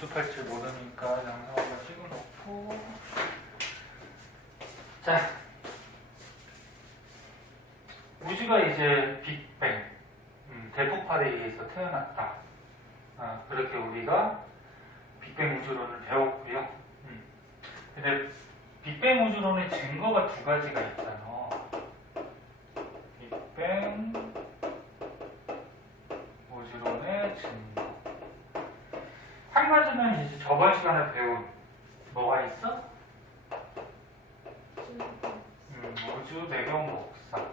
복습할 줄 모르니까 영상으로 찍어놓고. 자, 우주가 이제 빅뱅, 대폭발에 의해서 태어났다. 그렇게 우리가 빅뱅 우주론을 배웠고요. 근데 빅뱅 우주론의 증거가 두 가지가 있잖아. 빅뱅 우주론의 증거. 한 가지는 이제 저번 시간에 배운 뭐가 있어? 우주 배경 복사.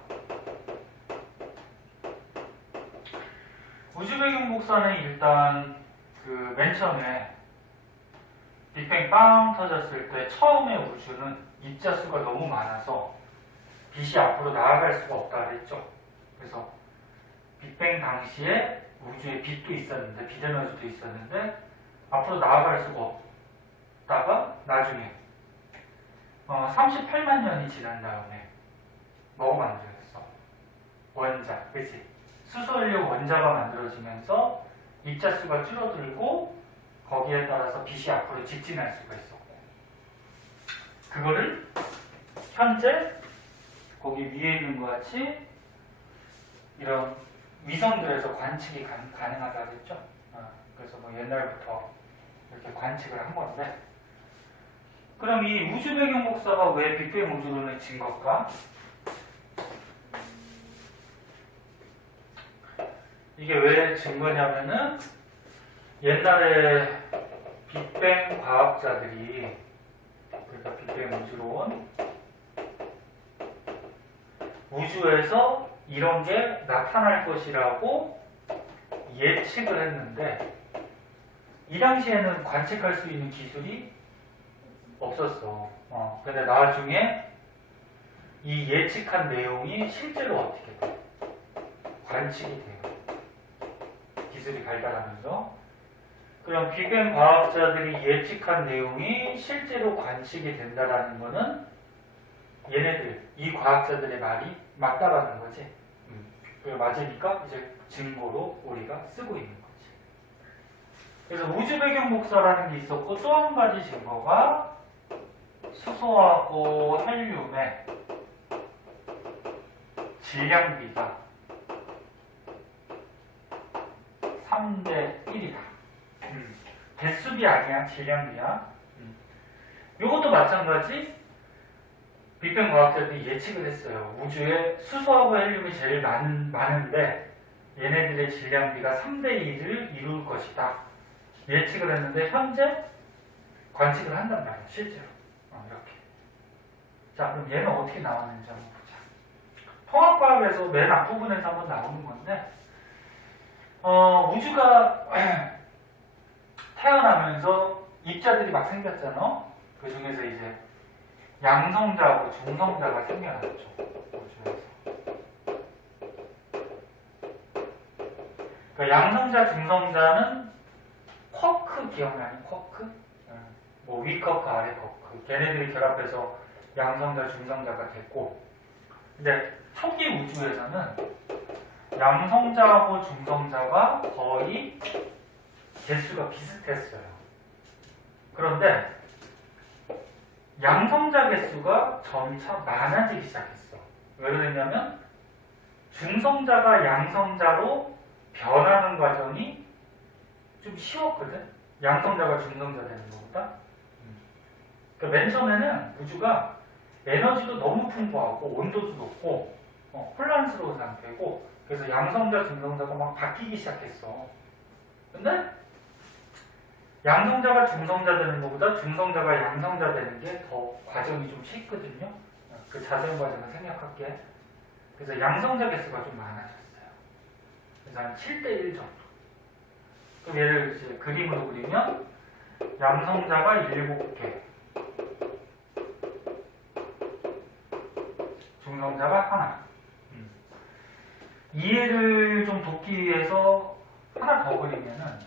우주 배경 복사는 일단 그 맨 처음에 빅뱅 빵 터졌을 때 처음에 우주는 입자수가 너무 많아서 빛이 앞으로 나아갈 수가 없다 그랬죠. 그래서 빅뱅 당시에 우주에 빛도 있었는데, 빛 에너지도 있었는데 앞으로 나아갈 수가 없다가 나중에 38만 년이 지난 다음에 뭐가 만들어졌어? 원자, 그치? 수소연료 원자가 만들어지면서 입자수가 줄어들고 거기에 따라서 빛이 앞으로 직진할 수가 있었고, 그거를 현재 거기 위에 있는 것 같이 이런 위성들에서 관측이 가능하다고 했죠. 그래서 뭐 옛날부터 이렇게 관측을 한 건데, 그럼 이 우주 배경 복사가 왜 빅뱅 우주론의 증거일까? 이게 왜 증거냐면은 옛날에 빅뱅 과학자들이, 그러니까 빅뱅 우주론, 우주에서 이런 게 나타날 것이라고 예측을 했는데, 이 당시에는 관측할 수 있는 기술이 없었어. 근데 나중에 이 예측한 내용이 실제로 어떻게 돼? 관측이 돼요. 기술이 발달하면서. 그럼 빅뱅 과학자들이 예측한 내용이 실제로 관측이 된다라는 거는 얘네들, 이 과학자들의 말이 맞다라는 거지. 그게 맞으니까 이제 증거로 우리가 쓰고 있는 거지. 그래서 우주 배경 복사라는 게 있었고, 또 한 가지 증거가 수소하고 헬륨의 질량비가 3대 1이다. 개수비 아니야, 질량비야. 이것도 마찬가지. 빅뱅 과학자들이 예측을 했어요. 우주에 수소하고 헬륨이 제일 많은데 얘네들의 질량비가 3대 1을 이룰 것이다. 예측을 했는데 현재 관측을 한단 말이야, 실제로. 이렇게. 자, 그럼 얘는 어떻게 나왔는지 한번 보자. 통합과학에서 맨 앞부분에서 한번 나오는 건데, 우주가 태어나면서 입자들이 막 생겼잖아. 그 중에서 이제 양성자하고 중성자가 생겨났죠, 우주에서. 그러니까 양성자, 중성자는 쿼크 기억나니? 쿼크? 뭐 위 쿼크, 아래 쿼크. 걔네들이 결합해서 양성자, 중성자가 됐고, 근데 초기 우주에서는 양성자하고 중성자가 거의 개수가 비슷했어요. 그런데 양성자 개수가 점차 많아지기 시작했어. 왜 그랬냐면 중성자가 양성자로 변하는 과정이 좀 쉬웠거든. 양성자가 중성자 되는 것보다. 그러니까 맨 처음에는 우주가 에너지도 너무 풍부하고 온도도 높고 혼란스러운 상태고, 그래서 양성자, 중성자가 막 바뀌기 시작했어. 근데 양성자가 중성자 되는 것보다 중성자가 양성자 되는 게 더 과정이 좀 쉽거든요. 그 자세한 과정을 생략할게. 그래서 양성자 개수가 좀 많아졌어요. 그래서 한 7대1 정도. 그럼 얘를 이제 그림으로 그리면 양성자가 7개, 중성자가 하나. 이해를 좀 돕기 위해서 하나 더 그리면은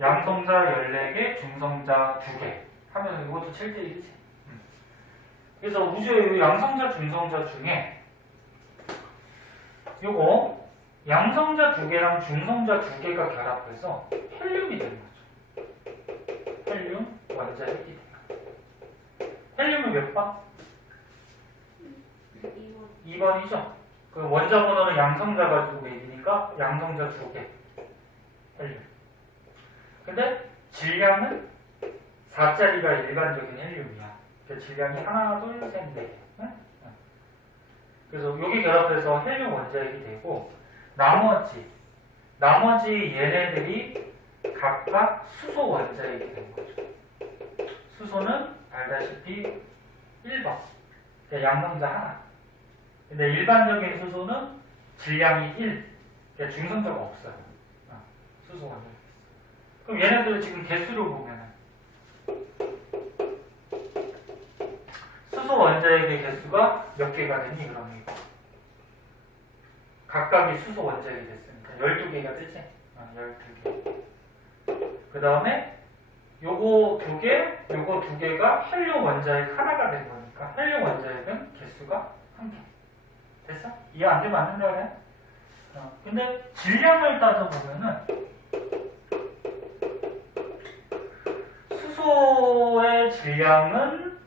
양성자 14개, 중성자 2개 하면 이것도 7대1이지. 그래서 우주의 양성자, 중성자 중에 요거 양성자 두 개랑 중성자 두 개가 결합해서 헬륨이 되는 거죠. 헬륨 원자핵이 돼요. 헬륨은 몇 번? 2번이죠. 그 원자 번호는 양성자 가지고 매기니까 양성자 두 개. 헬륨. 근데 질량은 4짜리가 일반적인 헬륨이야. 그러니까 질량이 하나, 둘, 셋, 넷. 네? 그래서 여기 결합해서 헬륨 원자핵이 되고 나머지 얘네들이 각각 수소 원자핵이 되는 거죠. 수소는 알다시피 1번. 그러니까 양성자 하나. 근데 일반적인 수소는 질량이 1. 그러니까 중성자가 없어요. 수소 원자핵. 그럼 얘네들 지금 개수를 보면은 수소 원자핵의 개수가 몇 개가 되니? 그러면 이거 각각이 수소 원자핵이 됐으니까 12개가 되지? 12개. 그 다음에 요거 두 개가 헬륨 원자핵 하나가 된 거니까 헬륨 원자핵은 개수가 1개. 됐어? 이해 안 되면 안 된다 그래? 근데 질량을 따져보면은 수소의 질량은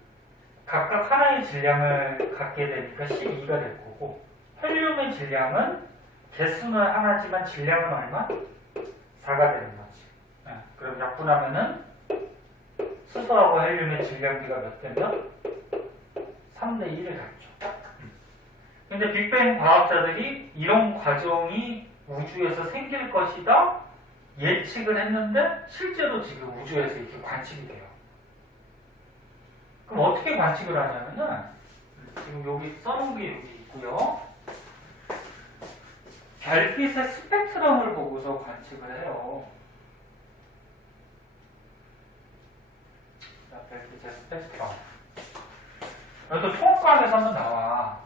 각각 하나의 질량을 갖게 되니까 12가 될 거고 헬륨의 질량은 개수는 하나지만 질량은 얼마? 4가 되는 거지. 그럼 약분하면은 수소하고 헬륨의 질량비가 몇 되면? 3대 1을 갖죠. 근데 빅뱅 과학자들이 이런 과정이 우주에서 생길 것이다 예측을 했는데 실제로 지금 우주에서 이렇게 관측이 돼요. 그럼 어떻게 관측을 하냐면은 지금 여기 써놓은 게 여기 있고요. 별빛의 스펙트럼을 보고서 관측을 해요. 자, 별빛의 스펙트럼. 여기도 통합과학에서 한번 나와.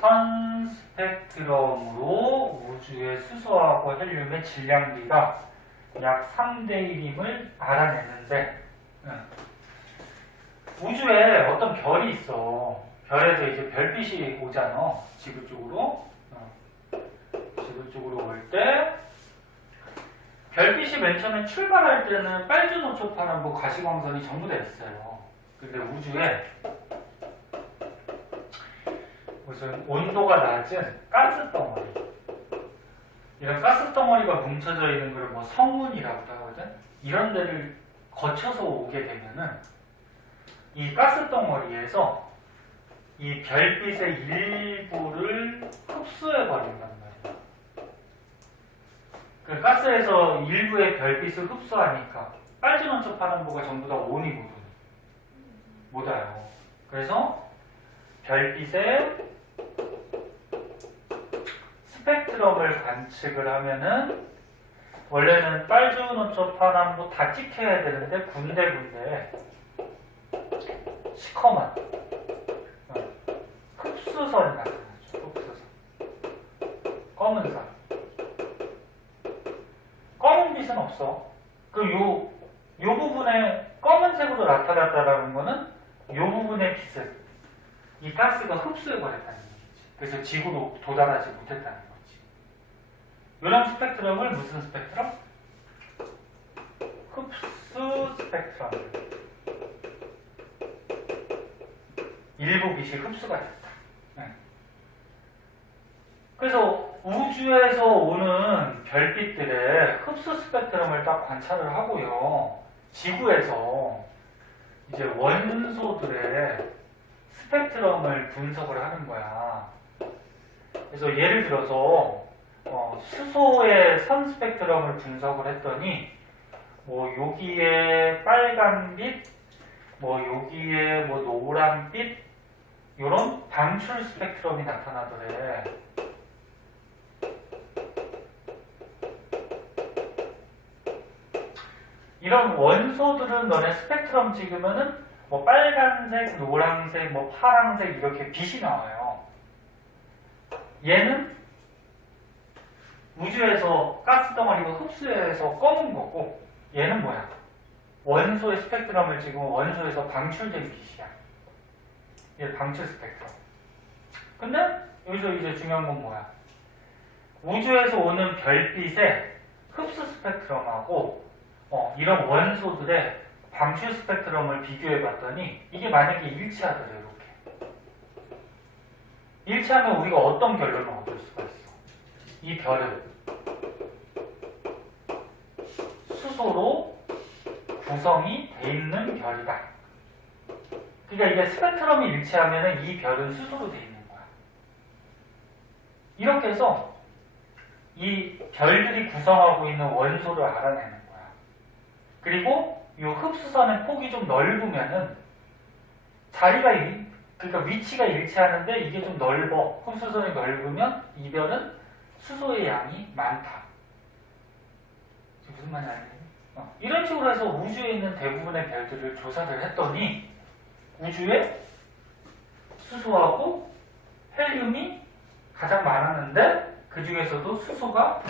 선 스펙트럼으로 우주의 수소하고 헬륨의 질량비가 약 3대 1임을 알아냈는데 우주에 어떤 별이 있어. 별에서 이제 별빛이 오잖아. 지구 쪽으로. 지구 쪽으로 올 때 별빛이 맨 처음에 출발할 때는 빨주노초파남보 가시광선이 전부 다 있어요. 근데 우주에 무슨 온도가 낮은 가스덩어리 이런 가스덩어리가 뭉쳐져 있는 걸 뭐 성운이라고도 하거든. 이런 데를 거쳐서 오게 되면은 이 가스덩어리에서 이 별빛의 일부를 흡수해 버린단 말이야. 그 가스에서 일부의 별빛을 흡수하니까 빨주노초파남보가 전부 다 온이거든. 못 와요. 그래서 별빛의 스펙트럼을 관측을 하면은 원래는 빨주노초파남보 다 찍혀야 되는데 군데군데 시커먼 흡수선이 나타나죠. 흡수선. 검은선. 검은 빛은 없어. 그럼 요 부분에 검은색으로 나타났다라는 거는 요 부분의 빛을 이 가스가 흡수해버렸다는 얘기지. 그래서 지구로 도달하지 못했다는 거지. 이런 스펙트럼을 무슨 스펙트럼? 흡수 스펙트럼. 일부 빛이 흡수가 됐다. 그래서 우주에서 오는 별빛들의 흡수 스펙트럼을 딱 관찰을 하고요. 지구에서 이제 원소들의 스펙트럼을 분석을 하는 거야. 그래서 예를 들어서 수소의 선 스펙트럼을 분석을 했더니 뭐 여기에 빨간빛, 뭐 여기에 뭐 노란빛 이런 방출 스펙트럼이 나타나더래. 이런 원소들은 너네 스펙트럼 찍으면은 뭐 빨간색, 노란색, 뭐 파란색 이렇게 빛이 나와요. 얘는 우주에서 가스덩어리가 흡수해서 검은 거고 얘는 뭐야? 원소의 스펙트럼을 찍으면 원소에서 방출된 빛이야. 얘 방출 스펙트럼. 근데 여기서 이제 중요한 건 뭐야? 우주에서 오는 별빛의 흡수 스펙트럼하고 이런 원소들의 방출 스펙트럼을 비교해 봤더니 이게 만약에 일치하더래요. 이렇게 일치하면 우리가 어떤 결론을 얻을 수가 있어? 이 별은 수소로 구성이 돼 있는 별이다. 그러니까 이게 스펙트럼이 일치하면 이 별은 수소로 돼 있는 거야. 이렇게 해서 이 별들이 구성하고 있는 원소를 알아내는 거야. 그리고 이 흡수선의 폭이 좀 넓으면은 자리가 그러니까 위치가 일치하는데 이게 좀 넓어. 흡수선이 넓으면 이 별은 수소의 양이 많다. 무슨 말인지 알겠니? 이런 식으로 해서 우주에 있는 대부분의 별들을 조사를 했더니 우주에 수소하고 헬륨이 가장 많았는데 그 중에서도 수소가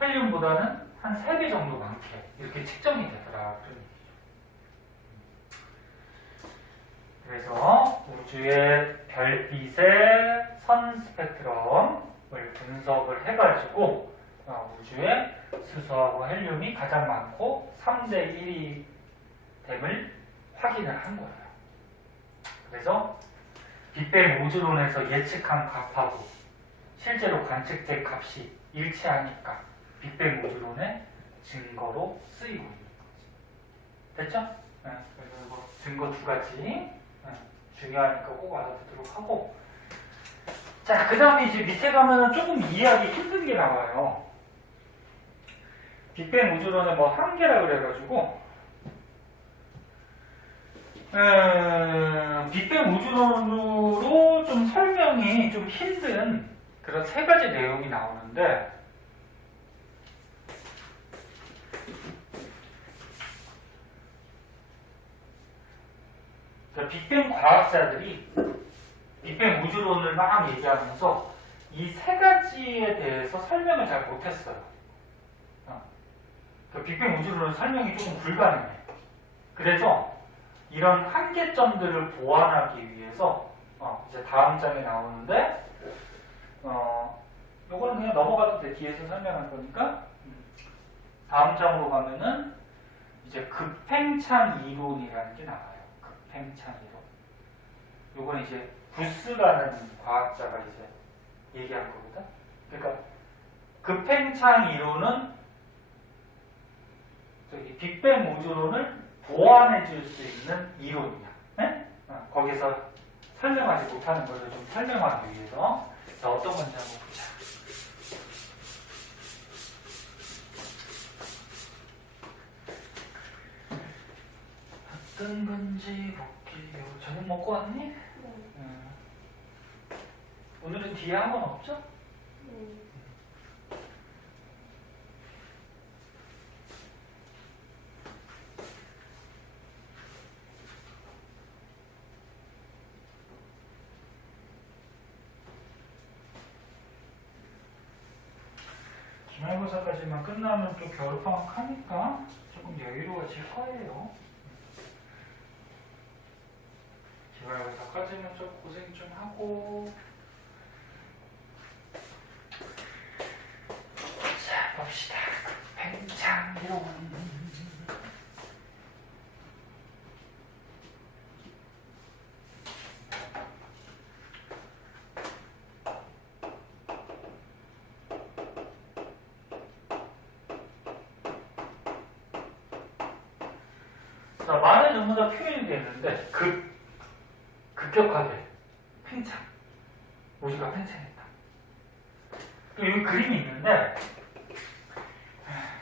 헬륨보다는 한 3배 정도 많게 이렇게 측정이 되더라. 그래서 우주의 별빛의 선 스펙트럼을 분석을 해가지고 우주에 수소하고 헬륨이 가장 많고 3대 1이 됨을 확인을 한 거예요. 그래서 빅뱅 우주론에서 예측한 값하고 실제로 관측된 값이 일치하니까 빅뱅 우주론의 증거로 쓰이고 있는 거지. 됐죠? 네, 그래서 뭐 증거 2가지 중요하니까 꼭 알아두도록 하고, 자, 그 다음에 이제 밑에 가면은 조금 이해하기 힘든 게 나와요. 빅뱅 우주론의 뭐 한계라 그래가지고 빅뱅 우주론으로 좀 설명이 좀 힘든 그런 3가지 내용이 나오는데, 그러니까 빅뱅 과학자들이 빅뱅 우주론을 막 얘기하면서 이 3가지에 대해서 설명을 잘 못했어요. 그러니까 빅뱅 우주론은 설명이 조금 불가능해. 그래서 이런 한계점들을 보완하기 위해서 이제 다음 장에 나오는데 요거는 그냥 넘어가도 돼. 뒤에서 설명할 거니까. 다음 장으로 가면은 이제 급팽창 이론이라는 게 나와요. 급팽창 이론. 요건 이제 부스라는 과학자가 이제 얘기한 거거든. 그러니까 급팽창 이론은 저기 빅뱅 우주론을 보완해 줄 수 있는 이론이야. 네? 거기서 설명하지 못하는 것을 좀 설명하기 위해서. 자, 어떤 건지 한번 보자. 어떤 건지 볼게요. 저녁 먹고 왔니? 오늘은 뒤에 한 건 없죠? 기말고사까지만 끝나면 또 겨울방학 하니까 조금 여유로워질 거예요. 기말고사까지는 좀 고생 좀 하고. 자, 봅시다. 팽창 이론. 자, 많은 전부다 표현이 되어 있는데 급격하게 팽창. 우주가 팽창했다. 또 여기 그림이 있는데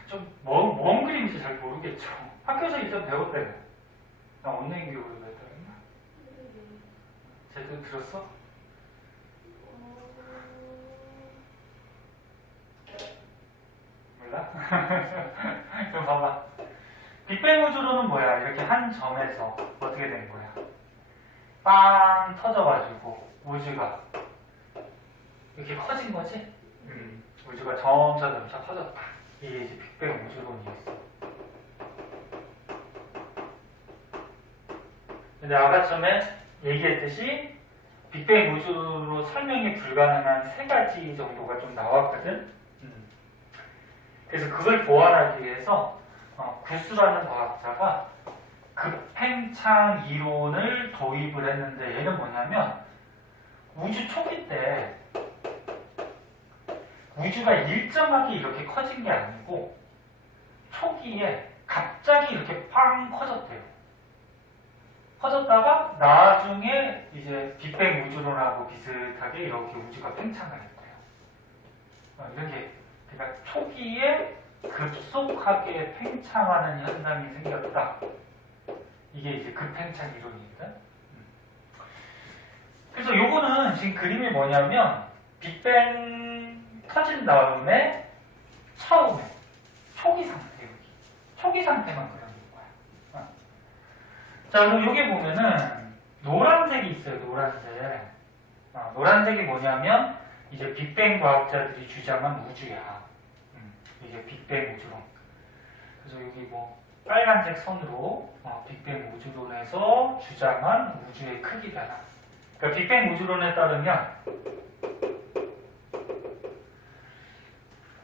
좀 뭔 그림인지 잘 모르겠죠. 학교에서 일단 배웠대요. 나 온라인 교육으로 배웠다 했나? 제대로 들었어? 몰라? 그럼 봐봐. 빅뱅 우주론은 뭐야? 이렇게 한 점에서 어떻게 된 거야? 빵 터져가지고 우주가 이렇게 커진 거지? 우주가 점차 커졌다. 이게 이제 빅뱅 우주론이었어. 근데 아까 처음에 얘기했듯이 빅뱅 우주로 설명이 불가능한 세 가지 정도가 좀 나왔거든. 그래서 그걸 보완하기 위해서 구스라는 과학자가 급팽창 이론을 도입을 했는데, 얘는 뭐냐면 우주 초기 때 우주가 일정하게 이렇게 커진 게 아니고 초기에 갑자기 이렇게 팡 커졌대요. 커졌다가 나중에 이제 빅뱅 우주론하고 비슷하게 이렇게 우주가 팽창을 했대요. 이렇게, 그러니까 초기에 급속하게 팽창하는 현상이 생겼다. 이게 이제 급팽창 이론입니다. 그래서 요거는 지금 그림이 뭐냐면 빅뱅 터진 다음에 처음에 초기 상태, 여기 초기 상태만 그려놓은 거야. 자, 그럼 여기 보면은 노란색이 있어요. 노란색. 노란색이 뭐냐면 이제 빅뱅 과학자들이 주장한 우주야. 이게 빅뱅 우주론. 그래서 여기 뭐 빨간색 선으로 빅뱅 우주론에서 주장한 우주의 크기다. 그러니까 빅뱅 우주론에 따르면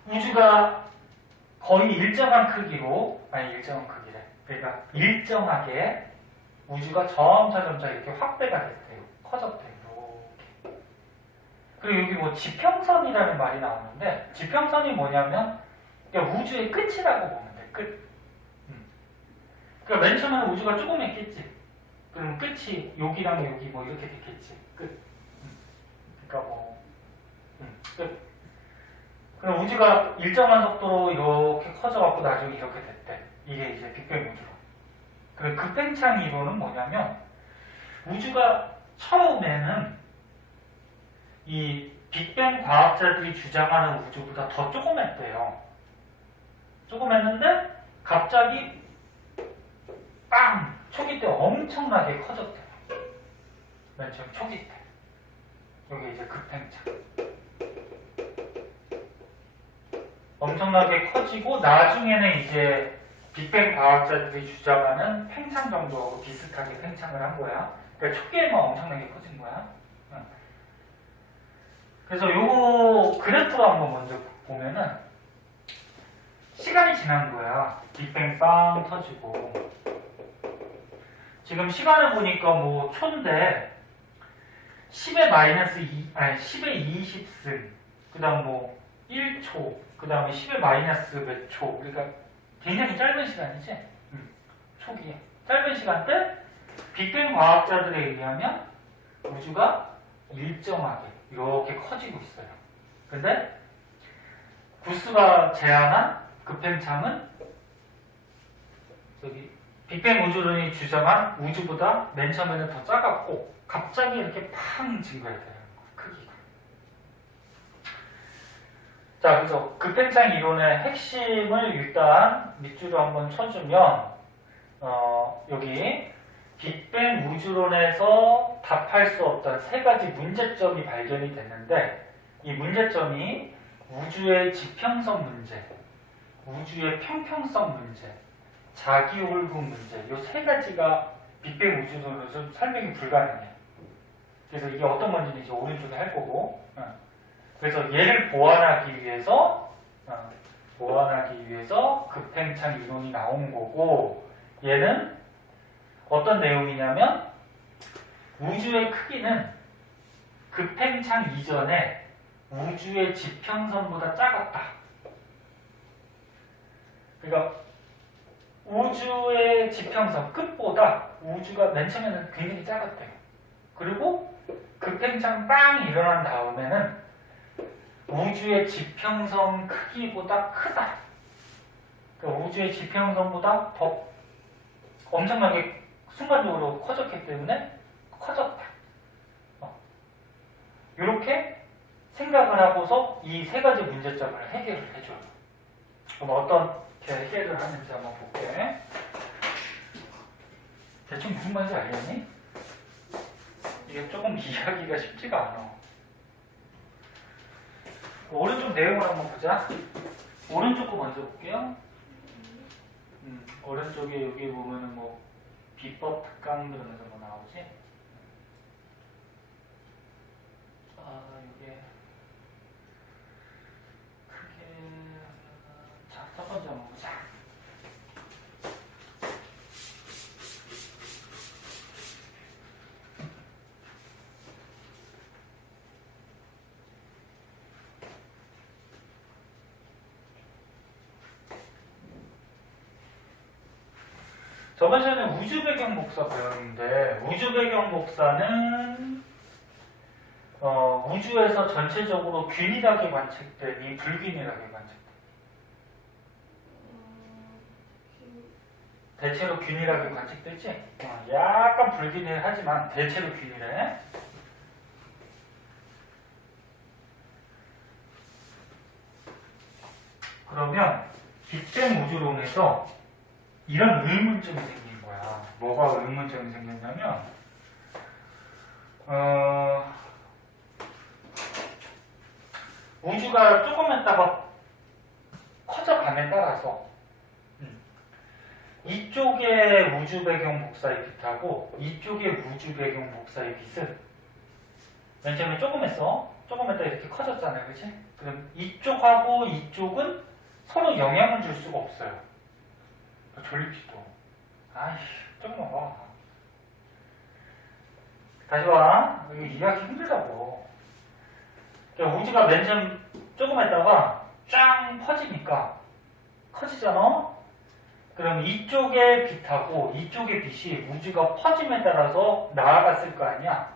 우주가 거의 일정한 크기로, 일정한 크기래. 그러니까 일정하게 우주가 점차 이렇게 확대가 됐대요. 커졌대요. 이렇게. 그리고 여기 뭐 지평선이라는 말이 나오는데, 지평선이 뭐냐면 그러니까 우주의 끝이라고 보면 돼. 끝. 그러니까 맨 처음에는 우주가 조그맣겠지. 그럼 끝이 여기랑 여기 뭐 이렇게 됐겠지. 끝. 그러니까 뭐 끝. 그럼 우주가 일정한 속도로 이렇게 커져갖고 나중에 이렇게 됐대. 이게 이제 빅뱅 우주론. 그 급팽창 이론은 뭐냐면 우주가 처음에는 이 빅뱅 과학자들이 주장하는 우주보다 더 조그맸대요. 조그맸는데 갑자기 빵! 초기 때 엄청나게 커졌대요. 맨 처음 초기 때. 여기 이제 급팽창. 엄청나게 커지고 나중에는 이제 빅뱅 과학자들이 주장하는 팽창 정도하고 비슷하게 팽창을 한 거야. 그러니까 초기에만 엄청나게 커진 거야. 그래서 요거 그래프로 한번 먼저 보면은 시간이 지난 거야. 빅뱅 빵 터지고. 지금 시간을 보니까 뭐 초인데 10의 마이너스 2, 10의 20승, 그 다음 뭐 1초, 그 다음에 10의 마이너스 몇 초. 그러니까 굉장히 짧은 시간이지? 초기에. 짧은 시간 때 빅뱅 과학자들에 의하면 우주가 일정하게 이렇게 커지고 있어요. 근데 구스가 제안한 급팽창은 저기 빅뱅 우주론이 주장한 우주보다 맨 처음에는 더 작았고 갑자기 이렇게 팡 증가해야 돼요. 크기가. 자, 그래서 급팽창 이론의 핵심을 일단 밑줄을 한번 쳐주면 여기 빅뱅 우주론에서 답할 수 없던 세 가지 문제점이 발견이 됐는데, 이 문제점이 우주의 지평성 문제, 우주의 평평성 문제, 자기홀궁 문제, 이 세 가지가 빅뱅 우주론으로 설명이 불가능해. 그래서 이게 어떤 건지는 이제 오른쪽에 할 거고, 그래서 얘를 보완하기 위해서 급팽창 이론이 나온 거고, 얘는 어떤 내용이냐면 우주의 크기는 급팽창 이전에 우주의 지평선보다 작았다. 그러니까 우주의 지평선 끝보다 우주가 맨 처음에는 굉장히 작았대요. 그리고 급팽창 빵이 일어난 다음에는 우주의 지평선 크기보다 크다. 그러니까 우주의 지평선보다 더 엄청나게 순간적으로 커졌기 때문에 커졌다. 이렇게 생각을 하고서 이 세 가지 문제점을 해결을 해줘요. 그럼 어떻게 해결을 하는지 한번 볼게. 대충 무슨 말인지 알겠니? 이게 조금 이해하기가 쉽지가 않아. 오른쪽 내용을 한번 보자. 오른쪽 거 먼저 볼게요. 오른쪽에 여기 보면은 뭐 비법 특강 그러면서 뭐 나오지? 번째 한번 보자. 저번 시간에 우주 배경 복사 배웠는데 우주 배경 복사는 우주에서 전체적으로 균일하게 관측되니 불균일하게 관측돼? 대체로 균일하게 관측되지? 약간 불균일하지만 대체로 균일해. 그러면 빅뱅 우주론에서 이런 의문점이 생긴 거야. 뭐가 의문점이 생겼냐면 우주가 조금 있다가 커져감에 따라서 이쪽의 우주 배경 복사의 빛하고 이쪽의 우주 배경 복사의 빛은 맨 처음에 조금 했어. 조금 했다 이렇게 커졌잖아요. 그치? 그럼 이쪽하고 이쪽은 서로 영향을 줄 수가 없어요. 졸립지도. 아이씨, 조금만 봐. 다시 봐. 이거 이해하기 힘들다고. 그러니까 우주가 맨 처음 조금 했다가 쫙 퍼지니까 커지잖아? 그럼 이쪽의 빛하고 이쪽의 빛이 우주가 퍼짐에 따라서 나아갔을 거 아니야?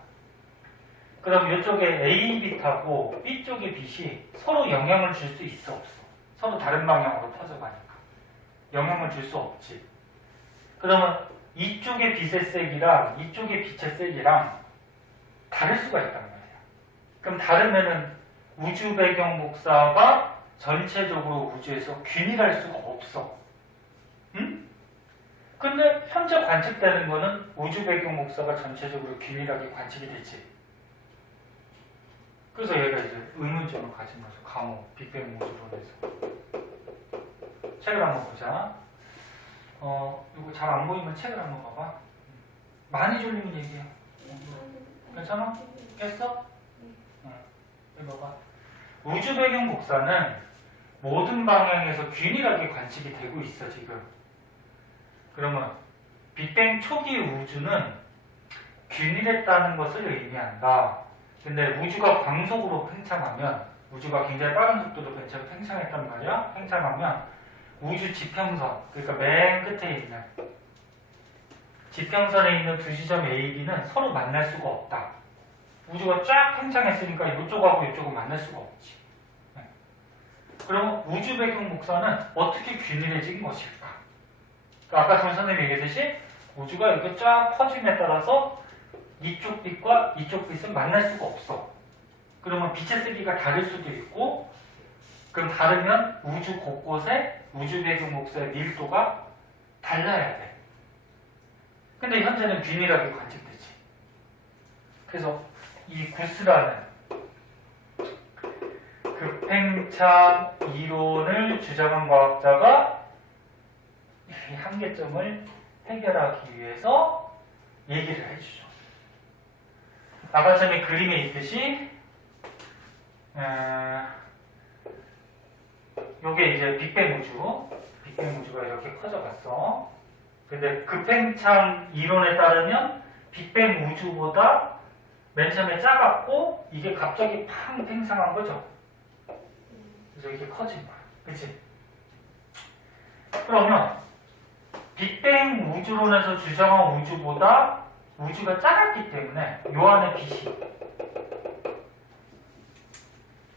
그럼 이쪽에 A 빛하고 B쪽의 빛이 서로 영향을 줄 수 있어, 없어? 서로 다른 방향으로 퍼져가니까. 영향을 줄 수 없지. 그러면 이쪽의 빛의 색이랑 이쪽의 빛의 색이랑 다를 수가 있단 말이야. 그럼 다르면은 우주 배경 복사가 전체적으로 우주에서 균일할 수가 없어. 응? 근데 현재 관측되는 거는 우주 배경 복사가 전체적으로 균일하게 관측이 되지. 그래서 얘가 이제 의문점을 가진 거죠. 강호, 빅뱅 우주론에서. 책을 한번 보자. 이거 잘 안 보이면 책을 한번 봐봐. 많이 졸리면 얘기해. 괜찮아? 깼어? 응. 이거 봐봐. 우주 배경 복사는 모든 방향에서 균일하게 관측이 되고 있어, 지금. 그러면 빅뱅 초기 우주는 균일했다는 것을 의미한다. 근데 우주가 광속으로 팽창하면, 우주가 굉장히 빠른 속도로 팽창했단 말이야? 팽창하면 우주 지평선, 그러니까 맨 끝에 있는 지평선에 있는 두 지점 A, B는 서로 만날 수가 없다. 우주가 쫙 팽창했으니까 이쪽하고 이쪽은 만날 수가 없지. 그럼 우주 배경 복사는 어떻게 균일해진 것일까? 그러니까 아까 전 선생님이 얘기했듯이 우주가 이렇게 쫙 퍼짐에 따라서 이쪽 빛과 이쪽 빛은 만날 수가 없어. 그러면 빛의 세기가 다를 수도 있고, 그럼 다르면 우주 곳곳에 우주 배경 복사의 밀도가 달라야 돼. 근데 현재는 균일하게 관측되지. 그래서 이 구스라는 급팽창 이론을 주장한 과학자가 이 한계점을 해결하기 위해서 얘기를 해주죠. 아까 전에 그림에 있듯이 요게 이제 빅뱅 우주가 이렇게 커져갔어. 근데 급팽창 이론에 따르면 빅뱅 우주보다 맨 처음에 작았고 이게 갑자기 팡 팽창한 거죠. 그래서 이게 커진 거야. 그치? 그러면 빅뱅 우주론에서 주장한 우주보다 우주가 작았기 때문에 요 안에 빛이,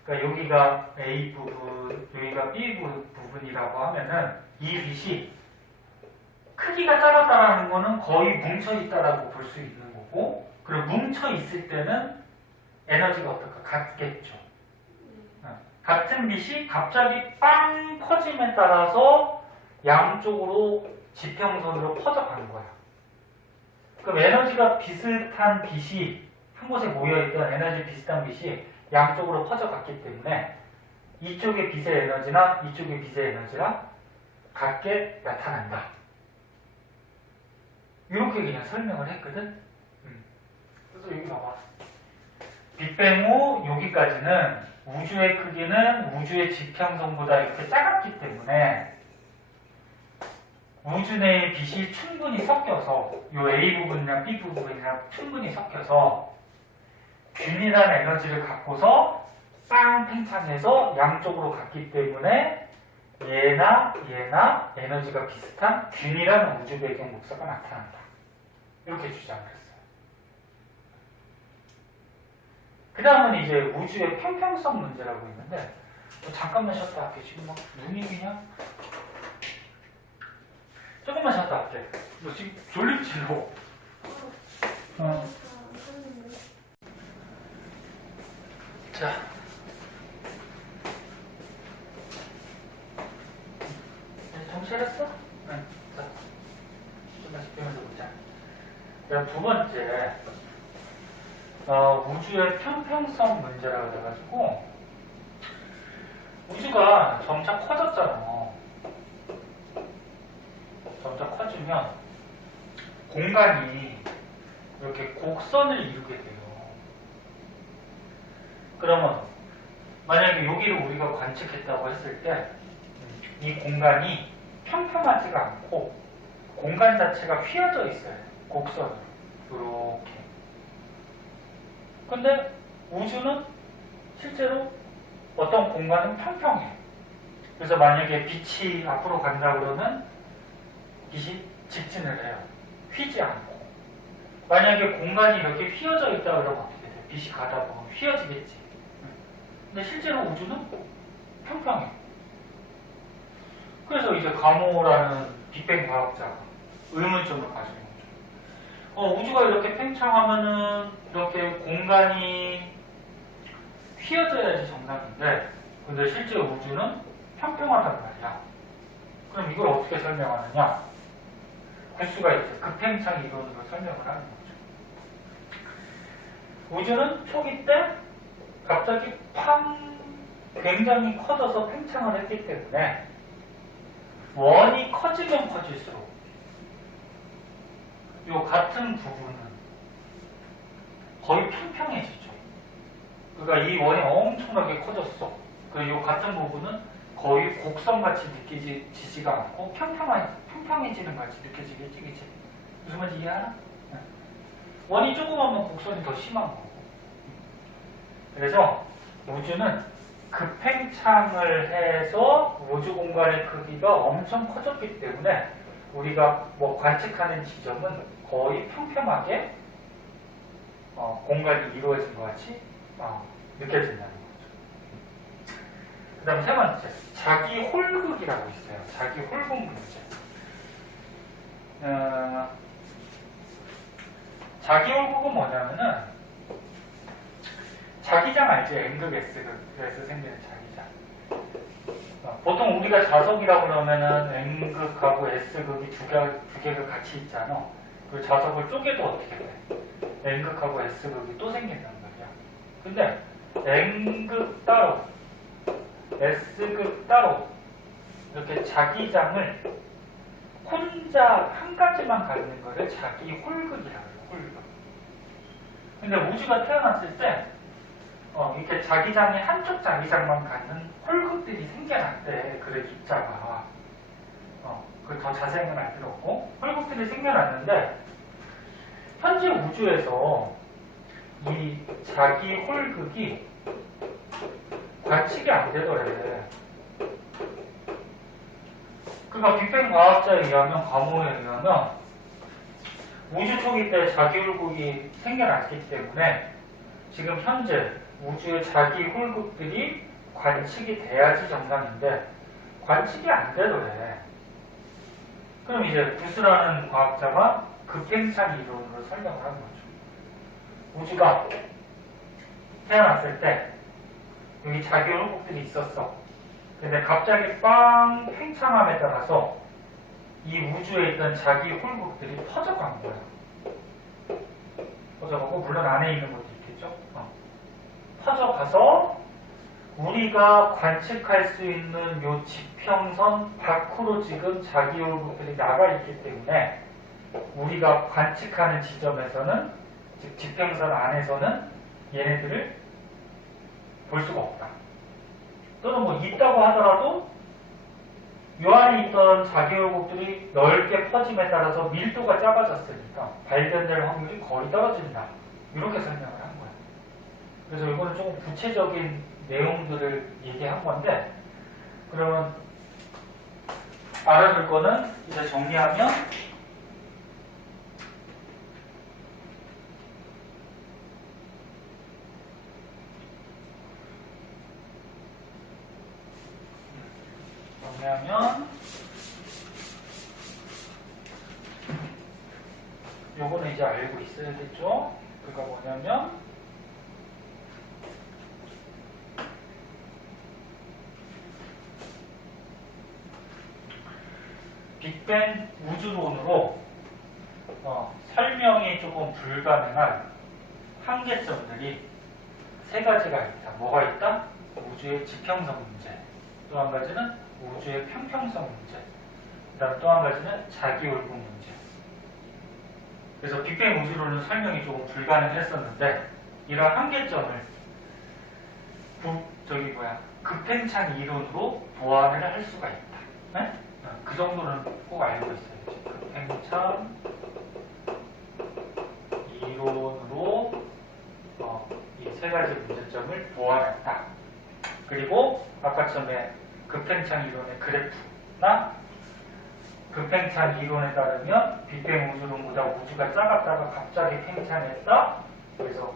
그러니까 여기가 A 부분, 여기가 B 부분이라고 하면은 이 빛이 크기가 작았다라는 거는 거의 뭉쳐있다라고 볼 수 있는 거고, 그리고 뭉쳐있을 때는 에너지가 어떨까? 같겠죠. 같은 빛이 갑자기 빵 퍼짐에 따라서 양쪽으로 지평선으로 퍼져간 거야. 그럼 에너지가 비슷한 빛이 한 곳에 모여있던 에너지 비슷한 빛이 양쪽으로 퍼져갔기 때문에 이쪽의 빛의 에너지나 이쪽의 빛의 에너지가 같게 나타난다. 이렇게 그냥 설명을 했거든. 그래서 여기 봐봐. 빅뱅 후 여기까지는 우주의 크기는 우주의 지평선보다 이렇게 작았기 때문에 우주 내의 빛이 충분히 섞여서 요 A 부분이랑 B 부분이랑 충분히 섞여서 균일한 에너지를 갖고서 빵 팽창해서 양쪽으로 갔기 때문에 얘나 에너지가 비슷한 균일한 우주 배경 목사가 나타난다. 이렇게 주장을 했어요. 그 다음은 이제 우주의 평평성 문제라고 있는데 잠깐만 쉬었다 할게. 지금 막 눈이 그냥 조금만 쉬었다 할게. 너 지금 졸립지 너? 자, 정신 차렸어? 네. 자, 좀만 집중해서 보자. 그럼 두 번째, 우주의 평평성 문제라고 해가지고 우주가 점차 커졌잖아. 점차 커지면 공간이 이렇게 곡선을 이루게 돼요. 그러면 만약에 여기를 우리가 관측했다고 했을 때 이 공간이 평평하지가 않고 공간 자체가 휘어져 있어요. 곡선으로 이렇게. 근데 우주는 실제로 어떤 공간은 평평해. 그래서 만약에 빛이 앞으로 간다 그러면 빛이 직진을 해요. 휘지 않고. 만약에 공간이 이렇게 휘어져 있다 그러면 어떻게 돼? 빛이 가다 보면 휘어지겠지. 근데 실제로 우주는 평평해. 그래서 이제 가모라는 빅뱅 과학자가 의문점을 가지는 거죠. 우주가 이렇게 팽창하면은 이렇게 공간이 휘어져야지 정상인데, 근데 실제 우주는 평평하단 말이야. 그럼 이걸 어떻게 설명하느냐? 구수가 있어요. 급팽창 이론으로 설명을 하는 거죠. 우주는 초기 때 갑자기 굉장히 커져서 팽창을 했기 때문에 원이 커지면 커질수록 이 같은 부분은 거의 평평해지죠. 그러니까 이 원이 엄청나게 커졌어. 그리고 이 같은 부분은 거의 곡선같이 느껴지지가 않고 평평해지는 같이 느껴지겠지, 그치? 무슨 말인지 이해하나? 네. 원이 조그마면 곡선이 더 심한 거고. 그래서 우주는 급팽창을 해서 우주 공간의 크기가 엄청 커졌기 때문에 우리가 관측하는 지점은 거의 평평하게 공간이 이루어진 것 같이 느껴진다는 거죠. 그 다음 세 번째, 자기 홀극이라고 있어요. 자기 홀극 문제. 자기 홀극은 뭐냐면은 자기장 알죠? N극, S극에서 생기는 자기장. 보통 우리가 자석이라고 그러면은 N극하고 S극이 두 개가 같이 있잖아. 그 자석을 쪼개도 어떻게 돼? N극하고 S극이 또 생긴단 말이야. 근데 N극 따로, S극 따로 이렇게 자기장을 혼자 한 가지만 갖는 거를 자기 홀극이라고 해요. 홀극. 근데 우주가 태어났을 때 이렇게 자기장이 한쪽 자기장만 갖는 홀극들이 생겨났대. 그래 입자가. 그 더 자세히는 알 필요 없고 홀극들이 생겨났는데 현재 우주에서 이 자기 홀극이 관측이 안 되더래. 그러니까 빅뱅 과학자에 의하면, 가모에 의하면 우주 초기 때 자기 홀극이 생겨났기 때문에 지금 현재 우주의 자기 홀극들이 관측이 돼야지 정상인데 관측이 안 되더래. 그럼 이제 구스라는 과학자가 급팽창 이론으로 설명을 하는 거죠. 우주가 태어났을 때 여기 자기 홀극들이 있었어. 근데 갑자기 빵 팽창함에 따라서 이 우주에 있던 자기 홀극들이 퍼져간 거야. 퍼져가고 물론 안에 있는 것도 있겠죠. 퍼져가서 우리가 관측할 수 있는 요 지평선 밖으로 지금 자기 홀극들이 나가 있기 때문에 우리가 관측하는 지점에서는, 즉 지평선 안에서는 얘네들을 볼 수가 없다. 또는 뭐 있다고 하더라도 요 안에 있던 자기울곡들이 넓게 퍼짐에 따라서 밀도가 작아졌으니까 발견될 확률이 거의 떨어진다. 이렇게 설명을 한 거예요. 그래서 이거는 조금 구체적인 내용들을 얘기한 건데, 그러면 알아둘 거는 이제 정리하면 요거는 이제 알고 있어야겠죠? 그가 뭐냐면 빅뱅 우주론으로 설명이 조금 불가능한 한계점들이 세 가지가 있다. 뭐가 있다? 우주의 지평성 문제, 또 한 가지는 우주의 평평성 문제, 그다음 또 한 가지는 자기올곡 문제. 그래서 빅뱅 우주론은 설명이 조금 불가능했었는데, 이런 한계점을 급팽창 이론으로 보완을 할 수가 있다. 네? 그 정도는 꼭 알고 있어야지. 급팽창 이론으로 이 세 가지 문제점을 보완했다. 그리고 아까 전에 급팽창 이론의 그래프나 급팽창 이론에 따르면 빅뱅 우주론보다 우주가 작았다가 갑자기 팽창했다. 그래서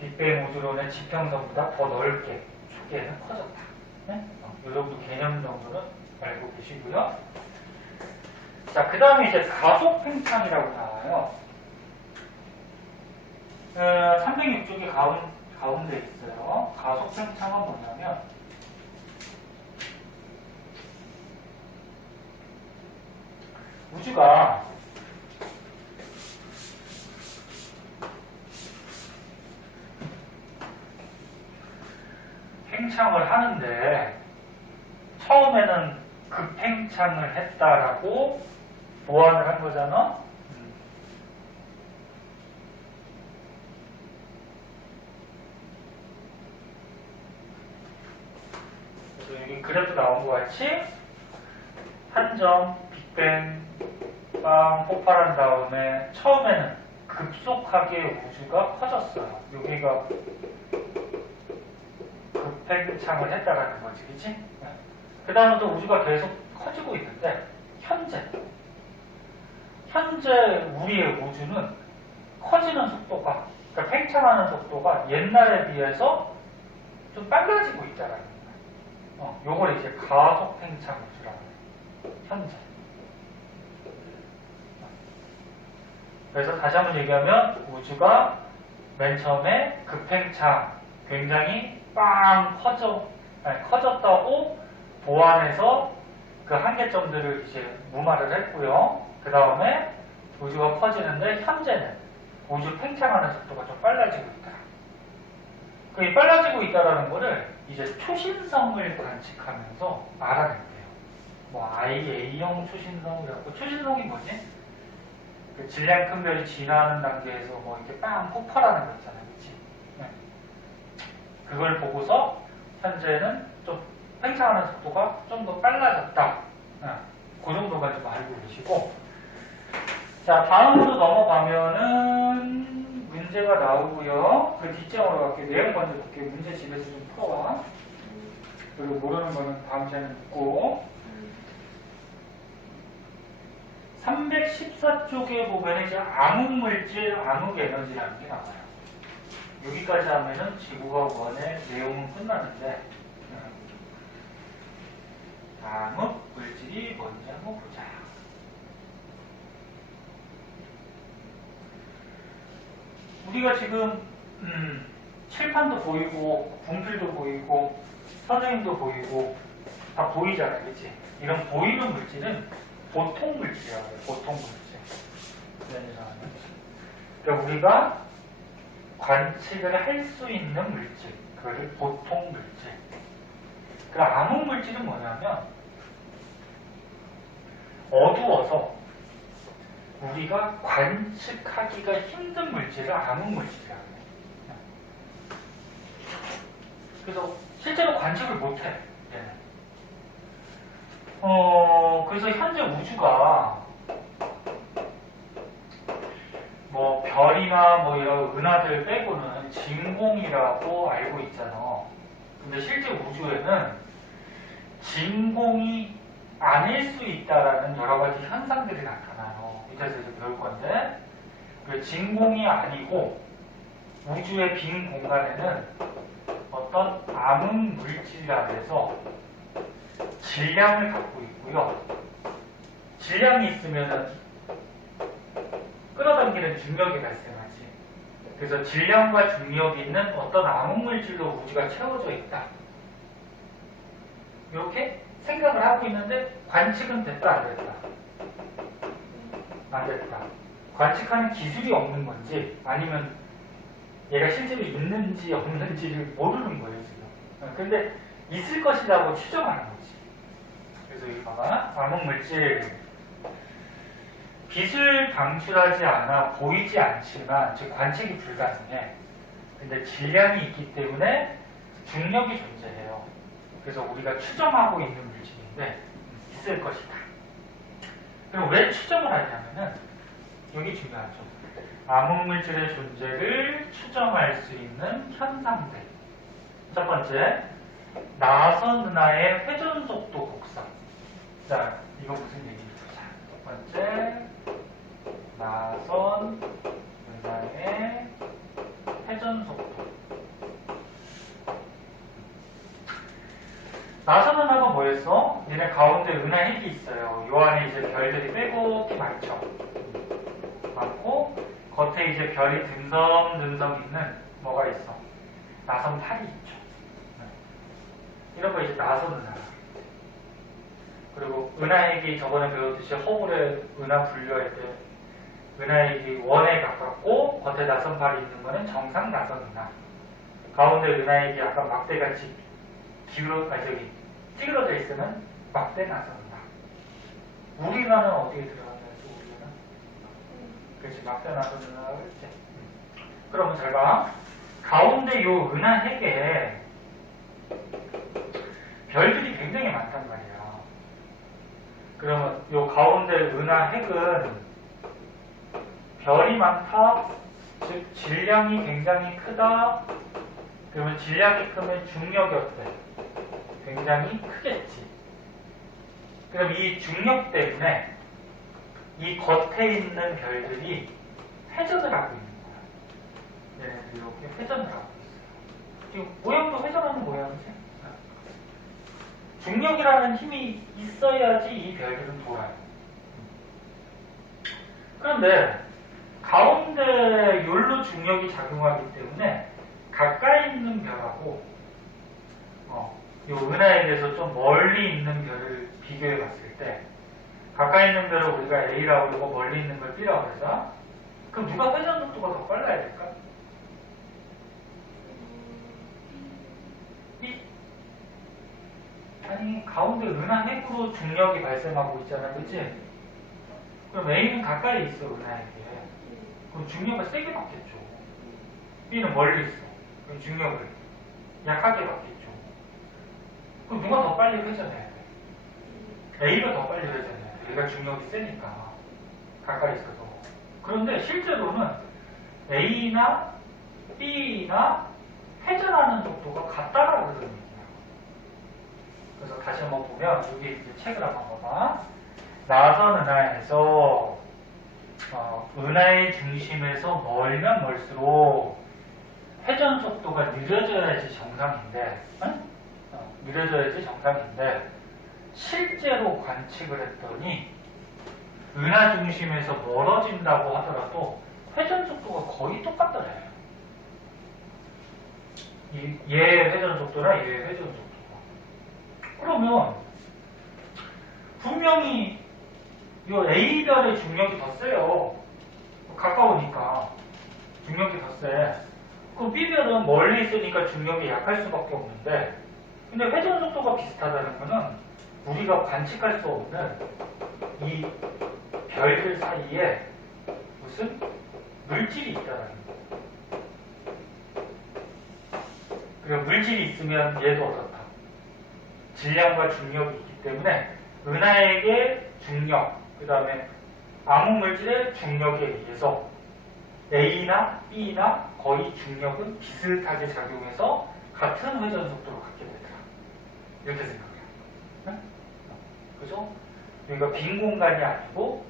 빅뱅 우주론의 지평선보다 더 넓게 초기에는 커졌다. 네? 이 정도 개념 정도는 알고 계시고요. 자, 그 다음에 이제 가속 팽창이라고 나와요. 306쪽에 가운데 있어요. 가속 팽창은 뭐냐면 우주가 팽창을 하는데 처음에는 급팽창을 했다라고 보완을 한 거잖아. 그래서 여기 그래프 나온 것 같이 한 점 빅뱅 빵 폭발한 다음에 처음에는 급속하게 우주가 커졌어요. 여기가 급팽창을 했다라는 거지, 그치? 그 다음부터 우주가 계속 커지고 있는데 현재 우리의 우주는 커지는 속도가, 그러니까 팽창하는 속도가 옛날에 비해서 좀 빨라지고 있다라는 거예요. 요걸 이제 가속 팽창 우주라고 해요. 현재. 그래서 다시 한번 얘기하면 우주가 맨 처음에 급팽창, 굉장히 빵 커졌다고 보완해서 그 한계점들을 이제 무마를 했고요. 그 다음에 우주가 커지는데 현재는 우주 팽창하는 속도가 좀 빨라지고 있다. 그 빨라지고 있다라는 거를 이제 초신성을 관측하면서 알아냈대요. 뭐 IA형 초신성을 갖고, 초신성이 뭐지? 그 질량 큰 별이 진화하는 단계에서 뭐 이렇게 빵 폭발하는 거 있잖아요, 그렇지? 네. 그걸 보고서 현재는 좀 팽창하는 속도가 좀 더 빨라졌다. 그 정도가 좀 알고 계시고, 자, 다음으로 넘어가면은 문제가 나오고요. 그 뒷장으로 갈게요. 내용 먼저 볼게요. 문제 집에서 좀 풀어와. 그리고 모르는 거는 다음 시간에 묻고. 314쪽에 보면 이제 암흑물질, 암흑에너지라는 게 나와요. 여기까지 하면은 지구과 원의 내용은 끝나는데, 암흑물질이 뭔지 한번 보자. 우리가 지금 칠판도 보이고 분필도 보이고 선생님도 보이고 다 보이잖아요, 그치? 이런 보이는 물질은 보통 물질이라고 해요. 보통 물질. 그러니까 우리가 관측을 할 수 있는 물질, 그걸 보통 물질. 그 암흑 물질은 뭐냐면 어두워서 우리가 관측하기가 힘든 물질을 암흑 물질이라고 해요. 그래서 실제로 관측을 못해. 얘는. 그래서 현재 우주가 뭐 별이나 뭐 이런 은하들 빼고는 진공이라고 알고 있잖아. 근데 실제 우주에는 진공이 아닐 수 있다라는 여러 가지 현상들이 나타나요. 밑에서 이제 배울 건데, 그 진공이 아니고 우주의 빈 공간에는 어떤 암흑 물질이라 해서 질량을 갖고 있고요. 질량이 있으면은 끌어당기는 중력이 발생하지. 그래서 질량과 중력이 있는 어떤 암흑 물질로 우주가 채워져 있다. 이렇게 생각을 하고 있는데 관측은 됐다 안 됐다? 안 됐다. 관측하는 기술이 없는 건지 아니면 얘가 실제로 있는지 없는지를 모르는 거예요 지금. 근데 있을 것이라고 추정하는 거지. 그래서 여기 봐봐. 암흑물질 빛을 방출하지 않아 보이지 않지만 즉 관측이 불가능해. 근데 질량이 있기 때문에 중력이 존재해요. 그래서 우리가 추정하고 있는 물질인데 있을 것이다. 그럼 왜 추정을 하냐면은 여기 중요하죠. 암흑물질의 존재를 추정할 수 있는 현상들. 첫 번째, 나선 은하의 회전속도 곡선. 자, 이거 무슨 얘기인지 보자. 첫 번째, 나선 은하의 회전속도. 나선 은하가 뭐였어? 얘네 가운데 은하 핵이 있어요. 요 안에 이제 별들이 빼곡히 많죠. 많고 겉에 이제 별이 듬성듬성 있는 뭐가 있어? 나선 팔이 있죠. 이런 거 이제 나선 은하. 그리고 은하핵이 저번에 배웠듯이 허블의 은하 분류할 때 은하핵이 원에 가깝고 겉에 나선팔이 있는 거는 정상 나선 은하. 가운데 은하핵이 약간 막대같이 찌그러져 있으면 막대 나선 은하. 우리나라는 어디에 들어가냐? 우리나라? 그렇지, 막대 나선 은하라고 했지. 그러면 잘 봐. 가운데 요 은하핵에 별들이 굉장히 많단 말이야. 그러면 요 가운데 은하핵은 별이 많다, 즉 질량이 굉장히 크다. 그러면 질량이 크면 중력이 어때? 굉장히 크겠지. 그럼 이 중력 때문에 이 겉에 있는 별들이 회전을 하고 있는 거야. 얘네들 이렇게 회전을 하고 있어요. 지금 모양도 회전하는 모양이지? 중력이라는 힘이 있어야지 이 별들은 돌아요. 그런데 가운데 욜로 중력이 작용하기 때문에 가까이 있는 별하고 이 은하에게서 좀 멀리 있는 별을 비교해 봤을 때 가까이 있는 별을 우리가 A라고 그러고 멀리 있는 걸 B라고 해서 그럼 누가 회전 속도가 더 빨라야 될까? B? 아니 가운데 은하핵으로 중력이 발생하고 있잖아, 그치? 그럼 A는 가까이 있어, 은하핵에. 그럼 중력을 세게 받겠죠. B는 멀리 있어. 그럼 중력을 약하게 받겠죠. 그럼 누가 더 빨리 회전해야 돼? A가 더 빨리 회전해야 돼. A가 중력이 세니까. 가까이 있어서. 그런데 실제로는 A나 B나 회전하는 속도가 같다라고 그러는 얘기야. 그래서 다시 한번 보면 여기 이제 책을 한번 봐봐. 나선 은하에서 은하의 중심에서 멀면 멀수록 회전 속도가 느려져야지 정상인데, 느려져야지 정상인데 실제로 관측을 했더니 은하 중심에서 멀어진다고 하더라도 회전 속도가 거의 똑같더래요. 얘의 회전 속도나 얘의 회전 속도가. 그러면 분명히 이 A별의 중력이 더 세요. 가까우니까 중력이 더 세. 그럼 B별은 멀리 있으니까 중력이 약할 수밖에 없는데, 근데 회전 속도가 비슷하다는 거는 우리가 관측할 수 없는 이 별들 사이에 무슨 물질이 있다는 거. 그리고 물질이 있으면 얘도 어떻다? 질량과 중력이 있기 때문에 은하에게 중력, 그 다음에 암흑물질의 중력에 의해서 A나 B나 거의 중력은 비슷하게 작용해서 같은 회전 속도로 갖게 되더라. 이렇게 생각해요. 응? 그죠? 여기가 빈 공간이 아니고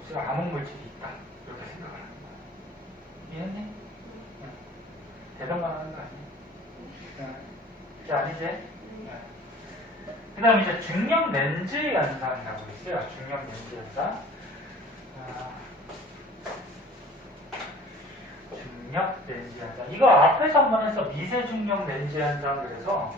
무슨 암흑물질이 있다. 이렇게 생각을 하는 거예요. 이해했니? 응. 대답만 하는 거 아니에요? 응. 이제 아니지? 그 다음에 이제 중력 렌즈 현상이라고 있어요. 중력 렌즈 현상. 중력 렌즈 현상. 이거 앞에서 한번 해서 미세 중력 렌즈 현상 그래서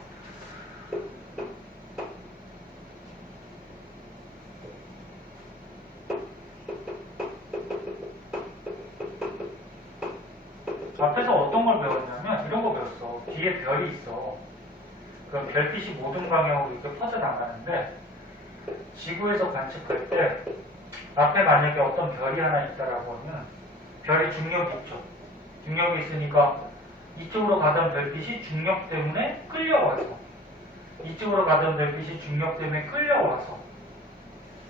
앞에서 어떤 걸 배웠냐면 이런 거 배웠어. 뒤에 별이 있어. 그럼 별빛이 모든 방향으로 이렇게 퍼져나가는데 지구에서 관측할 때 앞에 만약에 어떤 별이 하나 있다라고 하면 별이 중력이 있죠. 중력이 있으니까 이쪽으로 가던 별빛이 중력 때문에 끌려와서 이쪽으로 가던 별빛이 중력 때문에 끌려와서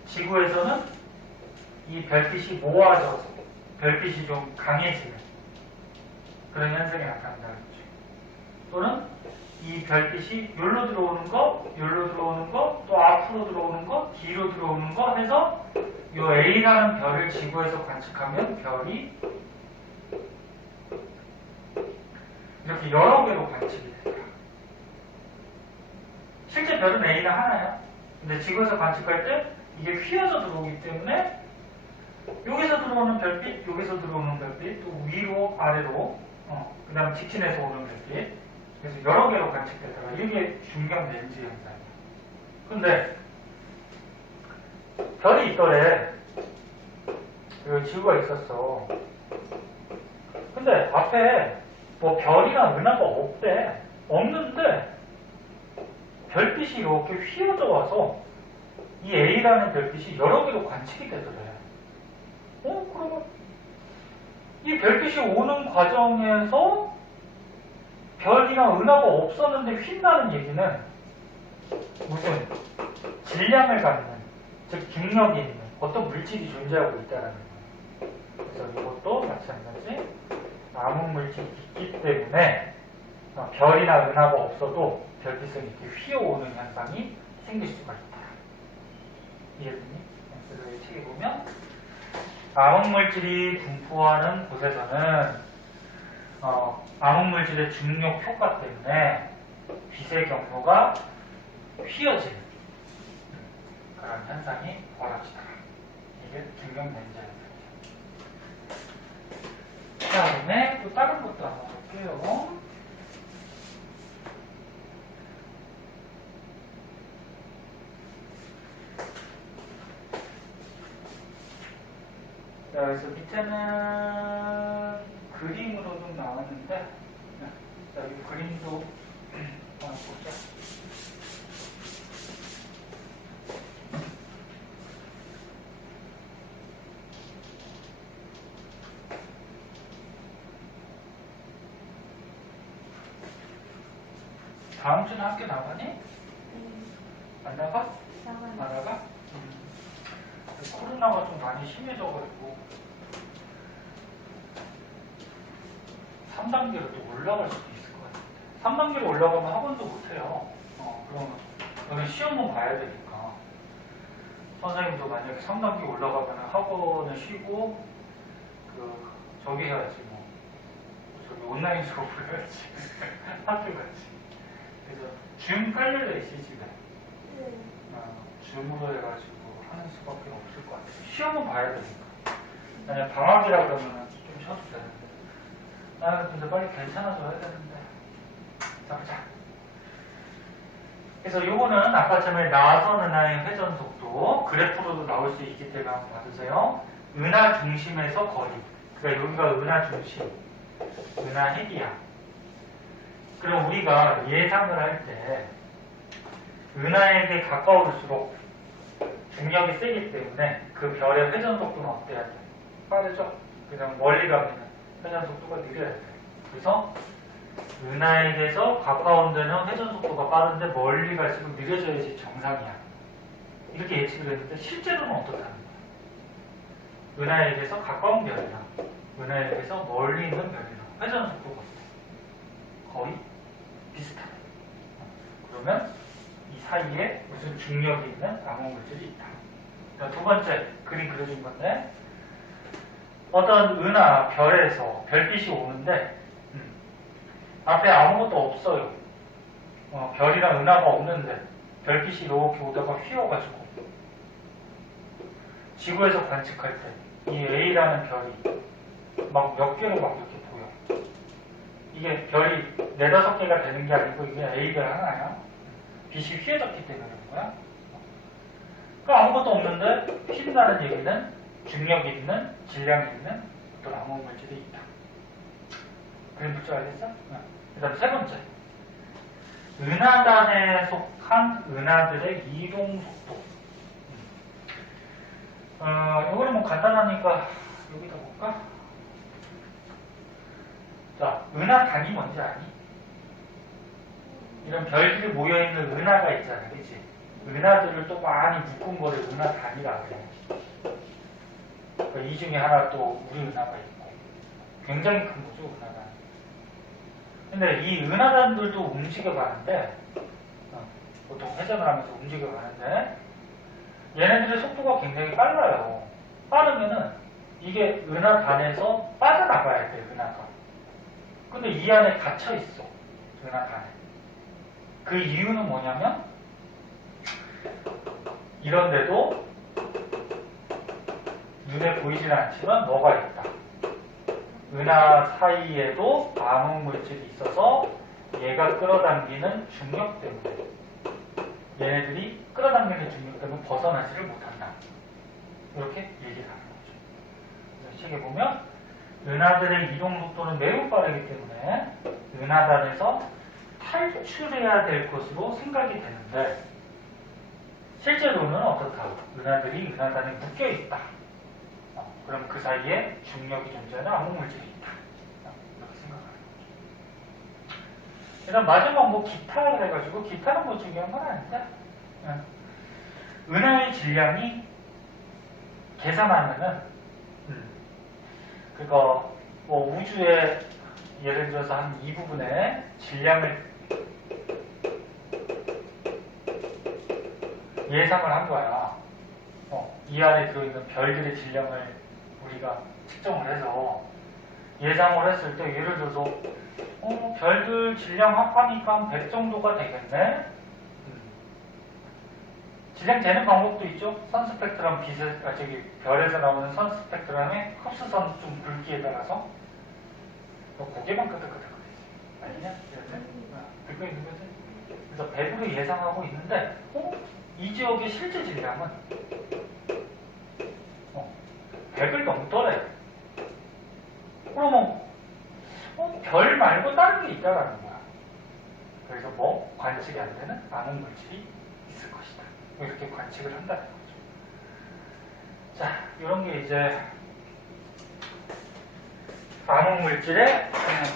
지구에서는 이 별빛이 모아져서 별빛이 좀 강해지는 그런 현상이 나타난다는 거죠. 또는 이 별빛이 여기로 들어오는 거, 여기로 들어오는 거, 또 앞으로 들어오는 거, 뒤로 들어오는 거 해서 이 A라는 별을 지구에서 관측하면 별이 이렇게 여러 개로 관측이 됩니다. 실제 별은 A는 하나야. 근데 지구에서 관측할 때 이게 휘어져 들어오기 때문에 여기서 들어오는 별빛, 여기서 들어오는 별빛, 또 위로, 아래로, 그 다음 직진해서 오는 별빛. 그래서 여러 개로 관측되다가 이게 중력 렌즈 현상이에요. 근데 별이 있더래. 여기 지구가 있었어. 근데 앞에 뭐 별이나 은하가 없대. 없는데 별빛이 이렇게 휘어져 와서 이 A라는 별빛이 여러 개로 관측이 되더래. 그러면 이 별빛이 오는 과정에서 별이나 은하가 없었는데 휜다는 얘기는 무슨 질량을 갖는, 즉 중력이 있는 어떤 물질이 존재하고 있다는 거예요. 그래서 이것도 마찬가지 암흑물질이 있기 때문에 별이나 은하가 없어도 별빛은 이렇게 휘어오는 현상이 생길 수가 있다. 이해됐니? 그래서 이 책에 보면 암흑물질이 분포하는 곳에서는 암흑물질의 중력 효과 때문에 빛의 경로가 휘어지는 그런 현상이 벌어지다. 이게 중력 렌즈 현상이죠. 그 다음에 또 다른 것도 한번 볼게요. 자, 그래서 밑에는 그림으로 좀 나왔는데, 자, 이 그림도 한번 보자. 다음 주는 학교 나가니? 안 나가? 안 나가? 코로나가 좀 많이 심해져가지고 3단계로 또 올라갈 수도 있을 것 같은데 3단계로 올라가면 학원도 못해요. 그러면 너는 시험은 봐야 되니까 선생님도 만약에 3단계 올라가면 학원을 쉬고 저기 해야지 저기 온라인 수업을 해야지 학교 가지. 그래서 줌 깔려져 있지 집에. 줌으로 해가지고 하는 수밖에 없을 것 같아요. 시험은 봐야 되니까. 만약 방학이라 그러면 좀 쉬어도 되는데. 근데 빨리 괜찮아져야 되는데. 자, 보자. 그래서 요거는 아까 전에 나선 은하의 회전 속도 그래프로도 나올 수 있기 때문에 한번 봐주세요. 은하 중심에서 거리. 그러니까 여기가 은하 중심, 은하 핵이야. 그럼 우리가 예상을 할 때 은하에게 가까울수록 중력이 세기 때문에 그 별의 회전 속도는 어때야 돼? 빠르죠? 그냥 멀리 가면 회전 속도가 느려야 돼. 그래서 은하에게서 가까운 데는 회전 속도가 빠른데 멀리 갈수록 느려져야지 정상이야. 이렇게 예측을 했는데 실제로는 어떻다는 거야? 은하에 비해서 가까운 별이랑 은하에 비해서 멀리 있는 별이랑 회전 속도가 어때? 거의 비슷하다. 그러면 이 사이에 무슨 중력이 있는 암흑물질이 있다. 자, 두 번째 그림 그려준 건데 어떤 은하 별에서 별빛이 오는데 앞에 아무것도 없어요. 별이랑 은하가 없는데 별빛이 이렇게 오다가 휘어가지고 지구에서 관측할 때 이 A라는 별이 막 몇 개로 막 이렇게 보여. 이게 별이 4, 5개가 되는 게 아니고 이게 A별 하나야. 빛이 휘어졌기 때문에 그런 거야. 그러니까 아무것도 없는데 휜다는 얘기는 중력이 있는, 질량이 있는 어떤 암흑물질이 있다. 그림 볼 줄 알겠어? 그 다음 세 번째. 은하단에 속한 은하들의 이동 속도. 이거는 뭐 간단하니까 여기다 볼까? 자, 은하단이 뭔지 아니? 이런 별들이 모여있는 은하가 있잖아, 그치? 은하들을 또 많이 묶은 거를 은하단이라고 그래. 그러니까 이 중에 하나 또 우리 은하가 있고 굉장히 큰 거죠, 은하단. 근데 이 은하단들도 움직여가는데 보통 회전을 하면서 움직여가는데 얘네들의 속도가 굉장히 빨라요. 빠르면은 이게 은하단에서 빠져나가야 돼, 은하가. 근데 이 안에 갇혀있어, 은하단에. 그 이유는 뭐냐면 이런데도 눈에 보이지는 않지만 뭐가 있다. 은하 사이에도 암흑물질이 있어서 얘가 끌어당기는 중력 때문에 얘네들이 끌어당기는 중력 때문에 벗어나지를 못한다. 이렇게 얘기를 하는 거죠. 그래서 책에 보면 은하들의 이동 속도는 매우 빠르기 때문에 은하단에서 탈출해야 될 것으로 생각이 되는데 실제로는 어떻다? 은하들이 은하단에 묶여있다. 그럼 그 사이에 중력이 존재하는 암흑물질이 있다. 이렇게 생각하는 거죠. 그다음 마지막 뭐 기타를 해가지고 기타는 뭐 중요한 건 아닌데 은하의 질량이 계산하면은 그거 뭐 우주의 예를 들어서 한 이 부분에 질량을 예상을 한 거야. 이 안에 들어있는 별들의 질량을 우리가 측정을 해서 예상을 했을 때 예를 들어서 별들 질량 합하니까 100 정도가 되겠네. 질량 재는 방법도 있죠. 선스펙트럼 별에서 나오는 선스펙트럼의 흡수선 좀 굵기에 따라서 고개만 끄덕끄덕거리지. 아니냐? 듣고 있는 거지. 그래서 100으로 예상하고 있는데 이 지역의 실제 질량은 100을 넘더래. 그러면 별 말고 다른 게 있다라는 거야. 그래서 뭐 관측이 안 되는 암흑물질이 있을 것이다. 이렇게 관측을 한다는 거죠. 자, 이런 게 이제 암흑물질의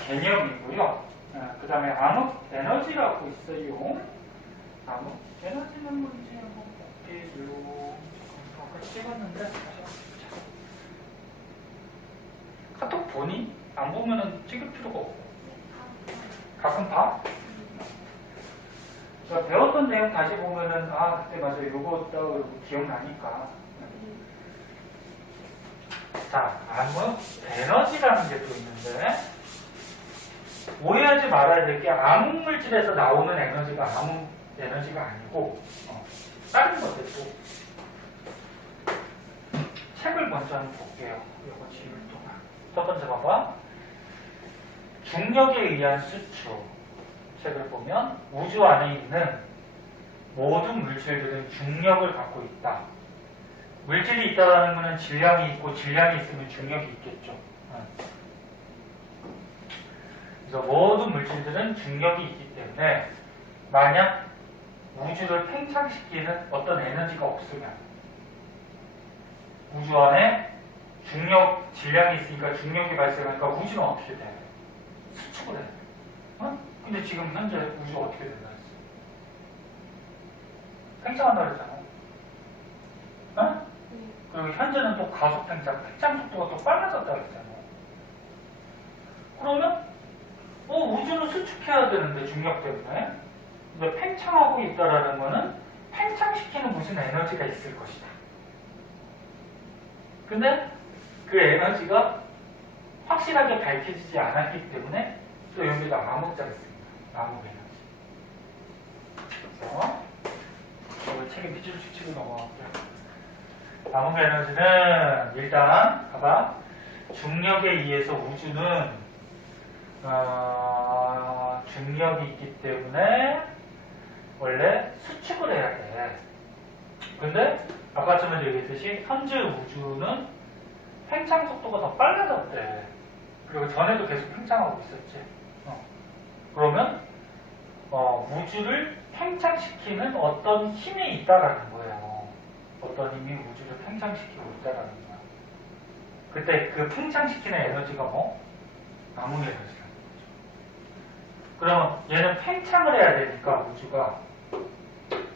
개념이고요. 그 다음에 암흑에너지라고 있어요. 암흑에너지는 뭔지 한번 볼게요. 아까 찍었는데 카톡 보니? 안 보면은 찍을 필요가 없고 가끔 봐? 배웠던 내용 다시 보면은 그때 맞아 요거 기억나니까. 자, 암흑 에너지라는 게 또 있는데 오해하지 말아야 될 게 암흑물질에서 나오는 에너지가 암흑 에너지가 아니고 다른 것들도 책을 먼저 한번 볼게요. 요거 지울 동안 첫 번째 봐봐. 중력에 의한 수축 책을 보면 우주 안에 있는 모든 물질들은 중력을 갖고 있다. 물질이 있다는 것은 질량이 있고 질량이 있으면 중력이 있겠죠. 그래서 모든 물질들은 중력이 있기 때문에 만약 우주를 팽창시키는 어떤 에너지가 없으면 우주 안에 중력, 질량이 있으니까 중력이 발생하니까 우주는 어떻게 돼? 수축을 해. 근데 지금 현재 우주가 어떻게 된다 했어? 팽창한다 그랬잖아. 그리고 현재는 또 가속 팽창, 팽창 속도가 또 빨라졌다 그랬잖아요. 그러면 우주는 수축해야 되는데 중력 때문에. 근데 팽창하고 있다라는 거는 팽창시키는 무슨 에너지가 있을 것이다. 근데 그 에너지가 확실하게 밝혀지지 않았기 때문에 또 여기다 암흑자를 씁니다. 암흑 에너지. 그래서 책에 밑줄 치고 넘어갈게요. 암흑 에너지는 일단 봐봐. 중력에 의해서 우주는 중력이 있기 때문에 원래 수축을 해야 돼. 근데 아까 전에 얘기했듯이 현재 우주는 팽창 속도가 더 빨라졌대. 그리고 전에도 계속 팽창하고 있었지. 그러면 우주를 팽창시키는 어떤 힘이 있다라는 거예요. 어떤 힘이 우주를 팽창시키고 있다라는 거야. 그때 그 팽창시키는 에너지가 뭐? 암흑 에너지라는 거죠. 그러면 얘는 팽창을 해야 되니까 우주가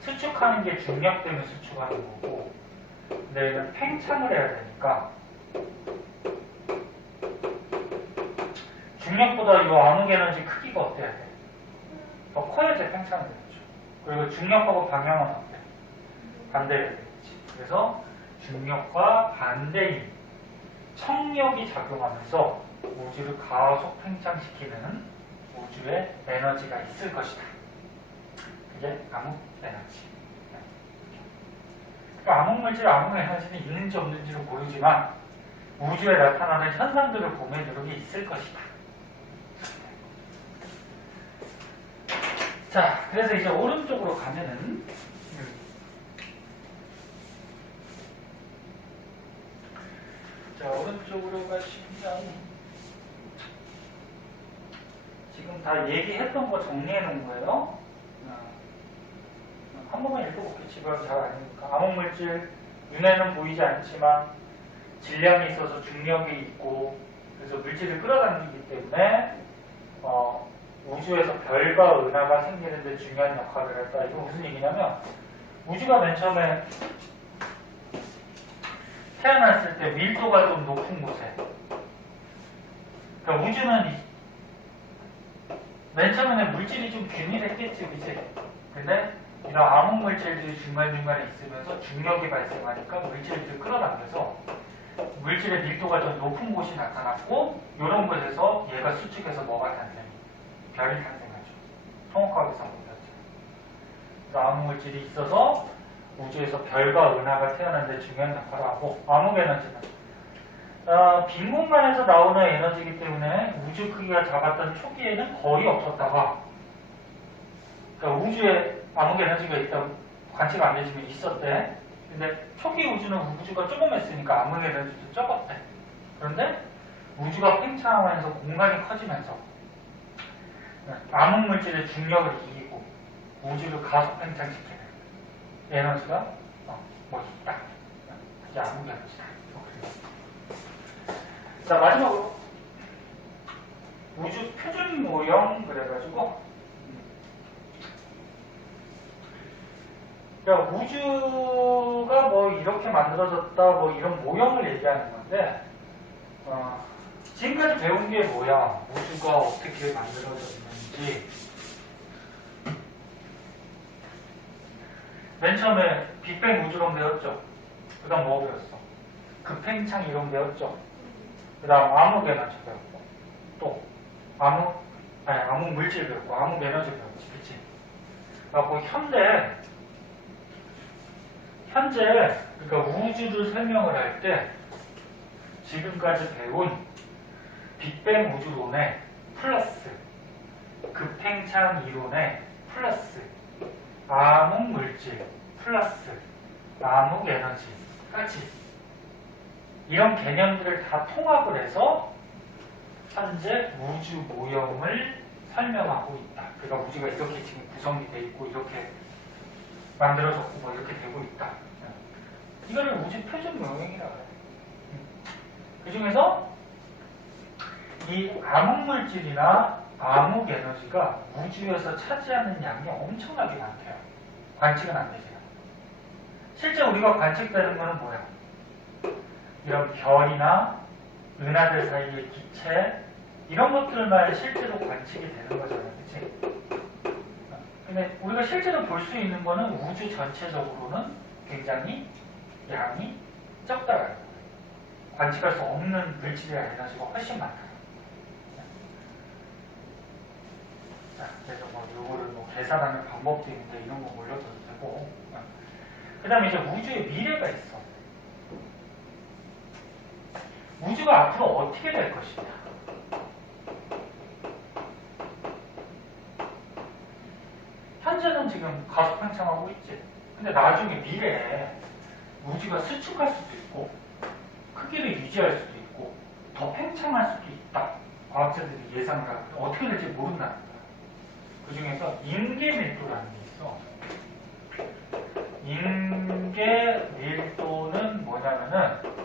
수축하는 게 중력 때문에 수축하는 거고, 근데 얘는 팽창을 해야 되니까 중력보다 이 암흑 에너지 크기가 어때야 돼? 더 커야지 팽창이 되죠. 그리고 중력하고 방향은 어때? 반대해야 되겠지. 그래서 중력과 반대인 청력이 작용하면서 우주를 가속 팽창시키는 우주의 에너지가 있을 것이다. 그게 암흑 에너지. 그러니까 암흑물질, 암흑 에너지는 있는지 없는지는 모르지만 우주에 나타나는 현상들을 보면 이렇게 있을 것이다. 자, 그래서 이제 오른쪽으로 가면은 자, 오른쪽으로 가시면 지금 다 얘기했던 거 정리해 놓은 거예요. 한 번만 읽어볼게요. 지금 잘 아니니까. 암흑물질, 눈에는 보이지 않지만 질량이 있어서 중력이 있고, 그래서 물질을 끌어당기기 때문에 우주에서 별과 은하가 생기는 데 중요한 역할을 했다. 이거 무슨 얘기냐면 우주가 맨 처음에 태어났을 때 밀도가 좀 높은 곳에, 그러니까 우주는 맨 처음에는 물질이 좀 균일했겠지, 그치? 근데 이런 암흑물질들이 중간중간에 있으면서 중력이 발생하니까 물질들을 끌어당겨서 물질의 밀도가 좀 높은 곳이 나타났고, 이런 곳에서 얘가 수축해서 뭐가 탄생해? 별이 탄생하죠. 통합하게 성공했죠. 암흑물질이 있어서 우주에서 별과 은하가 태어나는데 중요한 역할을 하고, 암흑 에너지는 빈 공간에서 나오는 에너지이기 때문에 우주 크기가 작았던 초기에는 거의 없었다가, 그러니까 우주에 암흑 에너지가 있다고 관측 안 되지만 있었대. 근데 초기 우주는 우주가 조금했으니까 암흑 에너지도 적었대. 그런데 우주가 팽창하면서 공간이 커지면서 암흑 물질의 중력을 이기고 우주를 가속 팽창시키는 에너지가 뭐 있다. 그게 암흑 에너지다. 자, 마지막으로 우주 표준 모형 그래가지고, 그러니까 우주가 뭐 이렇게 만들어졌다 뭐 이런 모형을 얘기하는 건데, 지금까지 배운 게 뭐야? 우주가 어떻게 만들어졌는지. 맨 처음에 빅뱅 우주론 배웠죠. 그 다음 뭐 배웠어? 급팽창 이론 배웠죠. 그 다음 암흑 에너지 배웠고, 또 암흑 물질 배웠고, 암흑 에너지 배웠지, 그치? 그래갖고 현재 그러니까 우주를 설명을 할 때 지금까지 배운 빅뱅 우주론에 플러스 급팽창 이론에 플러스 암흑 물질 플러스 암흑 에너지까지 이런 개념들을 다 통합을 해서 현재 우주 모형을 설명하고 있다. 그러니까 우주가 이렇게 지금 구성이 돼 있고 이렇게 만들어졌고 뭐 이렇게 되고 있다. 이거를 우주 표준 모형이라고 해요. 그 중에서 이 암흑물질이나 암흑 에너지가 우주에서 차지하는 양이 엄청나게 많대요. 관측은 안 되죠. 실제 우리가 관측되는 거는 뭐야? 이런 별이나 은하들 사이의 기체 이런 것들만 실제로 관측이 되는 거잖아요. 그치? 근데 우리가 실제로 볼 수 있는 거는 우주 전체적으로는 굉장히 양이 적다라는 거예요. 관측할 수 없는 물질의 에너지가 훨씬 많다. 자, 그래서 뭐 요거를 뭐 계산하는 방법도 있는데 이런 거 올려도 되고. 그 다음에 이제 우주의 미래가 있어. 우주가 앞으로 어떻게 될 것이냐. 현재는 지금 가속 팽창하고 있지. 근데 나중에 미래에 우주가 수축할 수도 있고 크기를 유지할 수도 있고 더 팽창할 수도 있다. 과학자들이 예상을 하고 어떻게 될지 모른다는 거야. 그 중에서 인계 밀도라는 게 있어. 인계 밀도는 뭐냐면은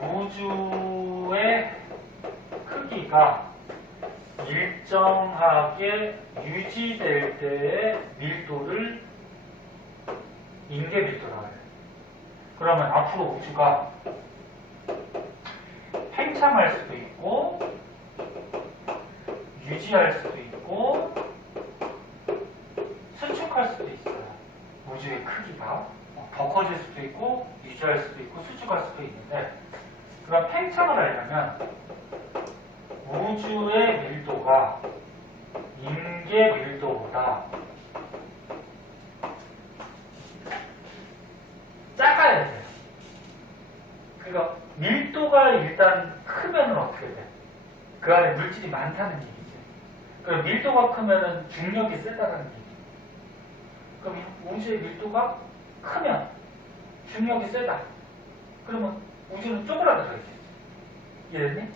우주의 크기가 일정하게 유지될 때의 밀도를 인계 밀도라고 해요. 그러면 앞으로 우주가 팽창할 수도 있고 유지할 수도 있고 수축할 수도 있어요. 우주의 크기가 더 커질 수도 있고 유지할 수도 있고 수축할 수도 있는데 그럼 팽창을 하려면 우주의 밀도가 인계 밀도보다 작아야 돼요. 그러니까 밀도가 일단 크면 어떻게 돼? 그 안에 물질이 많다는 얘기지. 그럼 밀도가 크면 중력이 세다는 얘기. 그럼 우주의 밀도가 크면 중력이 세다. 그러면 우주는 쪼그라들어야지. 이해됐니?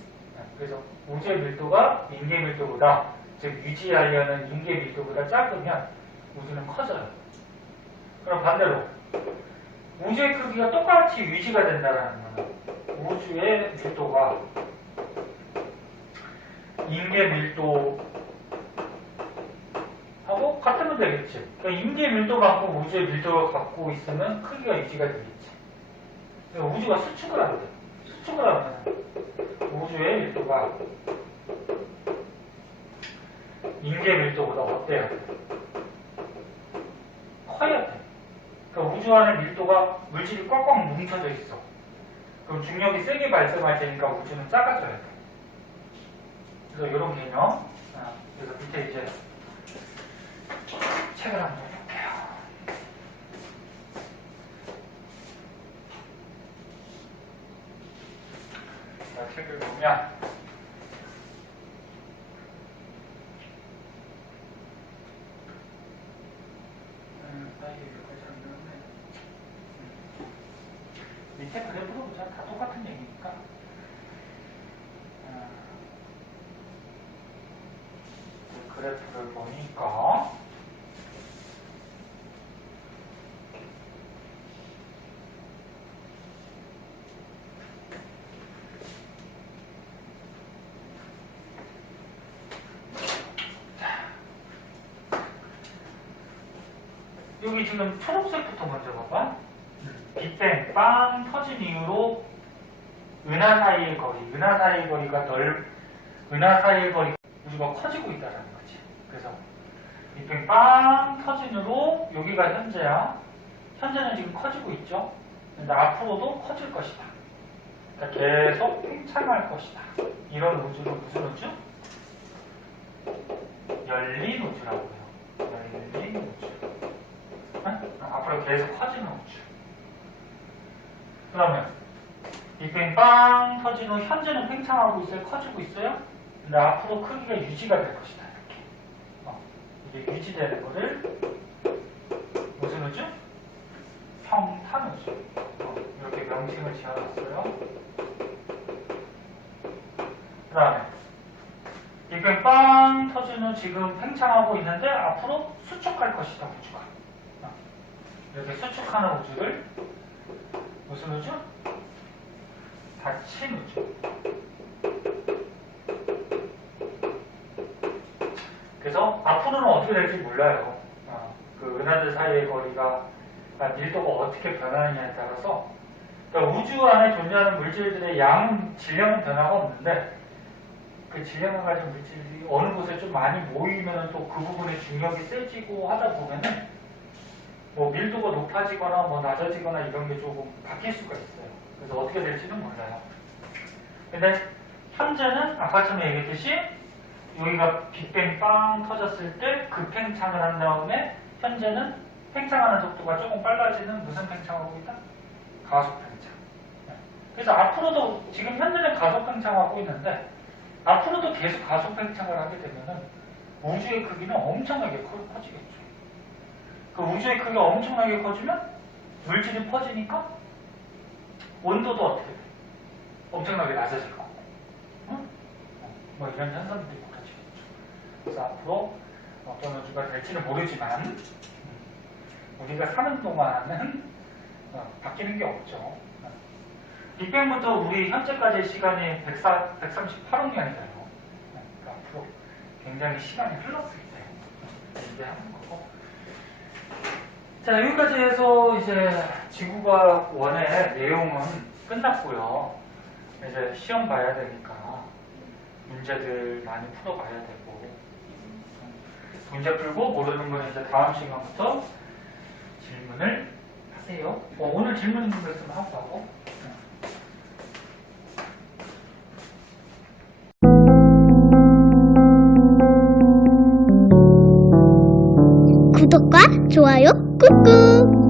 그래서 우주의 밀도가 인계 밀도보다, 즉 유지하려는 인계 밀도보다 작으면 우주는 커져요. 그럼 반대로 우주의 크기가 똑같이 유지가 된다는 거는 우주의 밀도가 인계 밀도하고 같으면 되겠지. 그러니까 인계 밀도만큼 우주의 밀도를 갖고 있으면 크기가 유지가 되겠지. 그러니까 우주가 수축을 하면 돼. 수축을 하면 우주의 밀도가 인계 밀도보다 어때야 돼? 커야 돼. 그러니까 우주 안에 밀도가 물질이 꽉꽉 뭉쳐져 있어. 그럼 중력이 세게 발생할 테니까 우주는 작아져야 돼. 그래서 이런 개념. 그래서 밑에 이제 책을 한번 해볼게요. 자, 책을 보면 밑에 그래프도 보자. 다 똑같은 얘기니까. 그래프를 보니까 여기 지금 초록색부터 먼저 봐봐. 빅뱅 빵 터진 이후로 은하 사이의 거리, 은하 사이의 거리가 은하 사이의 거리 우주가 커지고 있다는 거지. 그래서 빅뱅 빵 터진 후로 여기가 현재야. 현재는 지금 커지고 있죠. 근데 앞으로도 커질 것이다. 그러니까 계속 팽창할 것이다. 이런 우주를 무슨 우주? 열린 우주라고 해요. 열린 우주. 앞으로 계속 커지는 우주. 그러면 빅뱅 빵 터진 후 현재는 팽창하고 있어요? 커지고 있어요? 근데 앞으로 크기가 유지가 될 것이다. 이렇게. 이게 유지되는 거를 무슨 우주? 평탄 우주. 이렇게 명칭을 지어놨어요. 그 다음에 빅뱅 빵 터진 후 지금 팽창하고 있는데 앞으로 수축할 것이다. 우주가. 이렇게 수축하는 우주를 무슨 우주? 닫힌 우주. 그래서 앞으로는 어떻게 될지 몰라요. 그 은하들 사이의 거리가 밀도가 어떻게 변하느냐에 따라서 그러니까 우주 안에 존재하는 물질들의 양, 질량은 변화가 없는데 그 질량을 가진 물질이 어느 곳에 좀 많이 모이면 또 그 부분의 중력이 세지고 하다 보면은 뭐 밀도가 높아지거나 뭐 낮아지거나 이런 게 조금 바뀔 수가 있어요. 그래서 어떻게 될지는 몰라요. 근데 현재는 아까처럼 얘기했듯이 여기가 빅뱅 빵 터졌을 때 급팽창을 한 다음에 현재는 팽창하는 속도가 조금 빨라지는 무슨 팽창하고 있다? 가속 팽창. 그래서 앞으로도 지금 현재는 가속 팽창하고 있는데 앞으로도 계속 가속 팽창을 하게 되면은 우주의 크기는 엄청나게 커지겠죠. 그 우주의 크기가 엄청나게 커지면 물질이 퍼지니까 온도도 어떻게 돼? 엄청나게 낮아질 거고. 응? 뭐 이런 현상들이 벌어지겠죠. 그래서 앞으로 어떤 우주가 될지는 모르지만 우리가 사는 동안은 바뀌는 게 없죠. 빅뱅부터 우리 현재까지의 시간이 138억 년이 돼요. 그러니까 앞으로 굉장히 시간이 흘렀을 때 얘기하는 거고. 자, 여기까지 해서 이제 지구과학 원의 내용은 끝났고요. 이제 시험 봐야 되니까 문제들 많이 풀어봐야 되고, 문제 풀고 모르는 건 이제 다음 시간부터 질문을 하세요. 오늘 질문 있는 거 있으면 하고 가고. 구독과 좋아요 꾹꾹.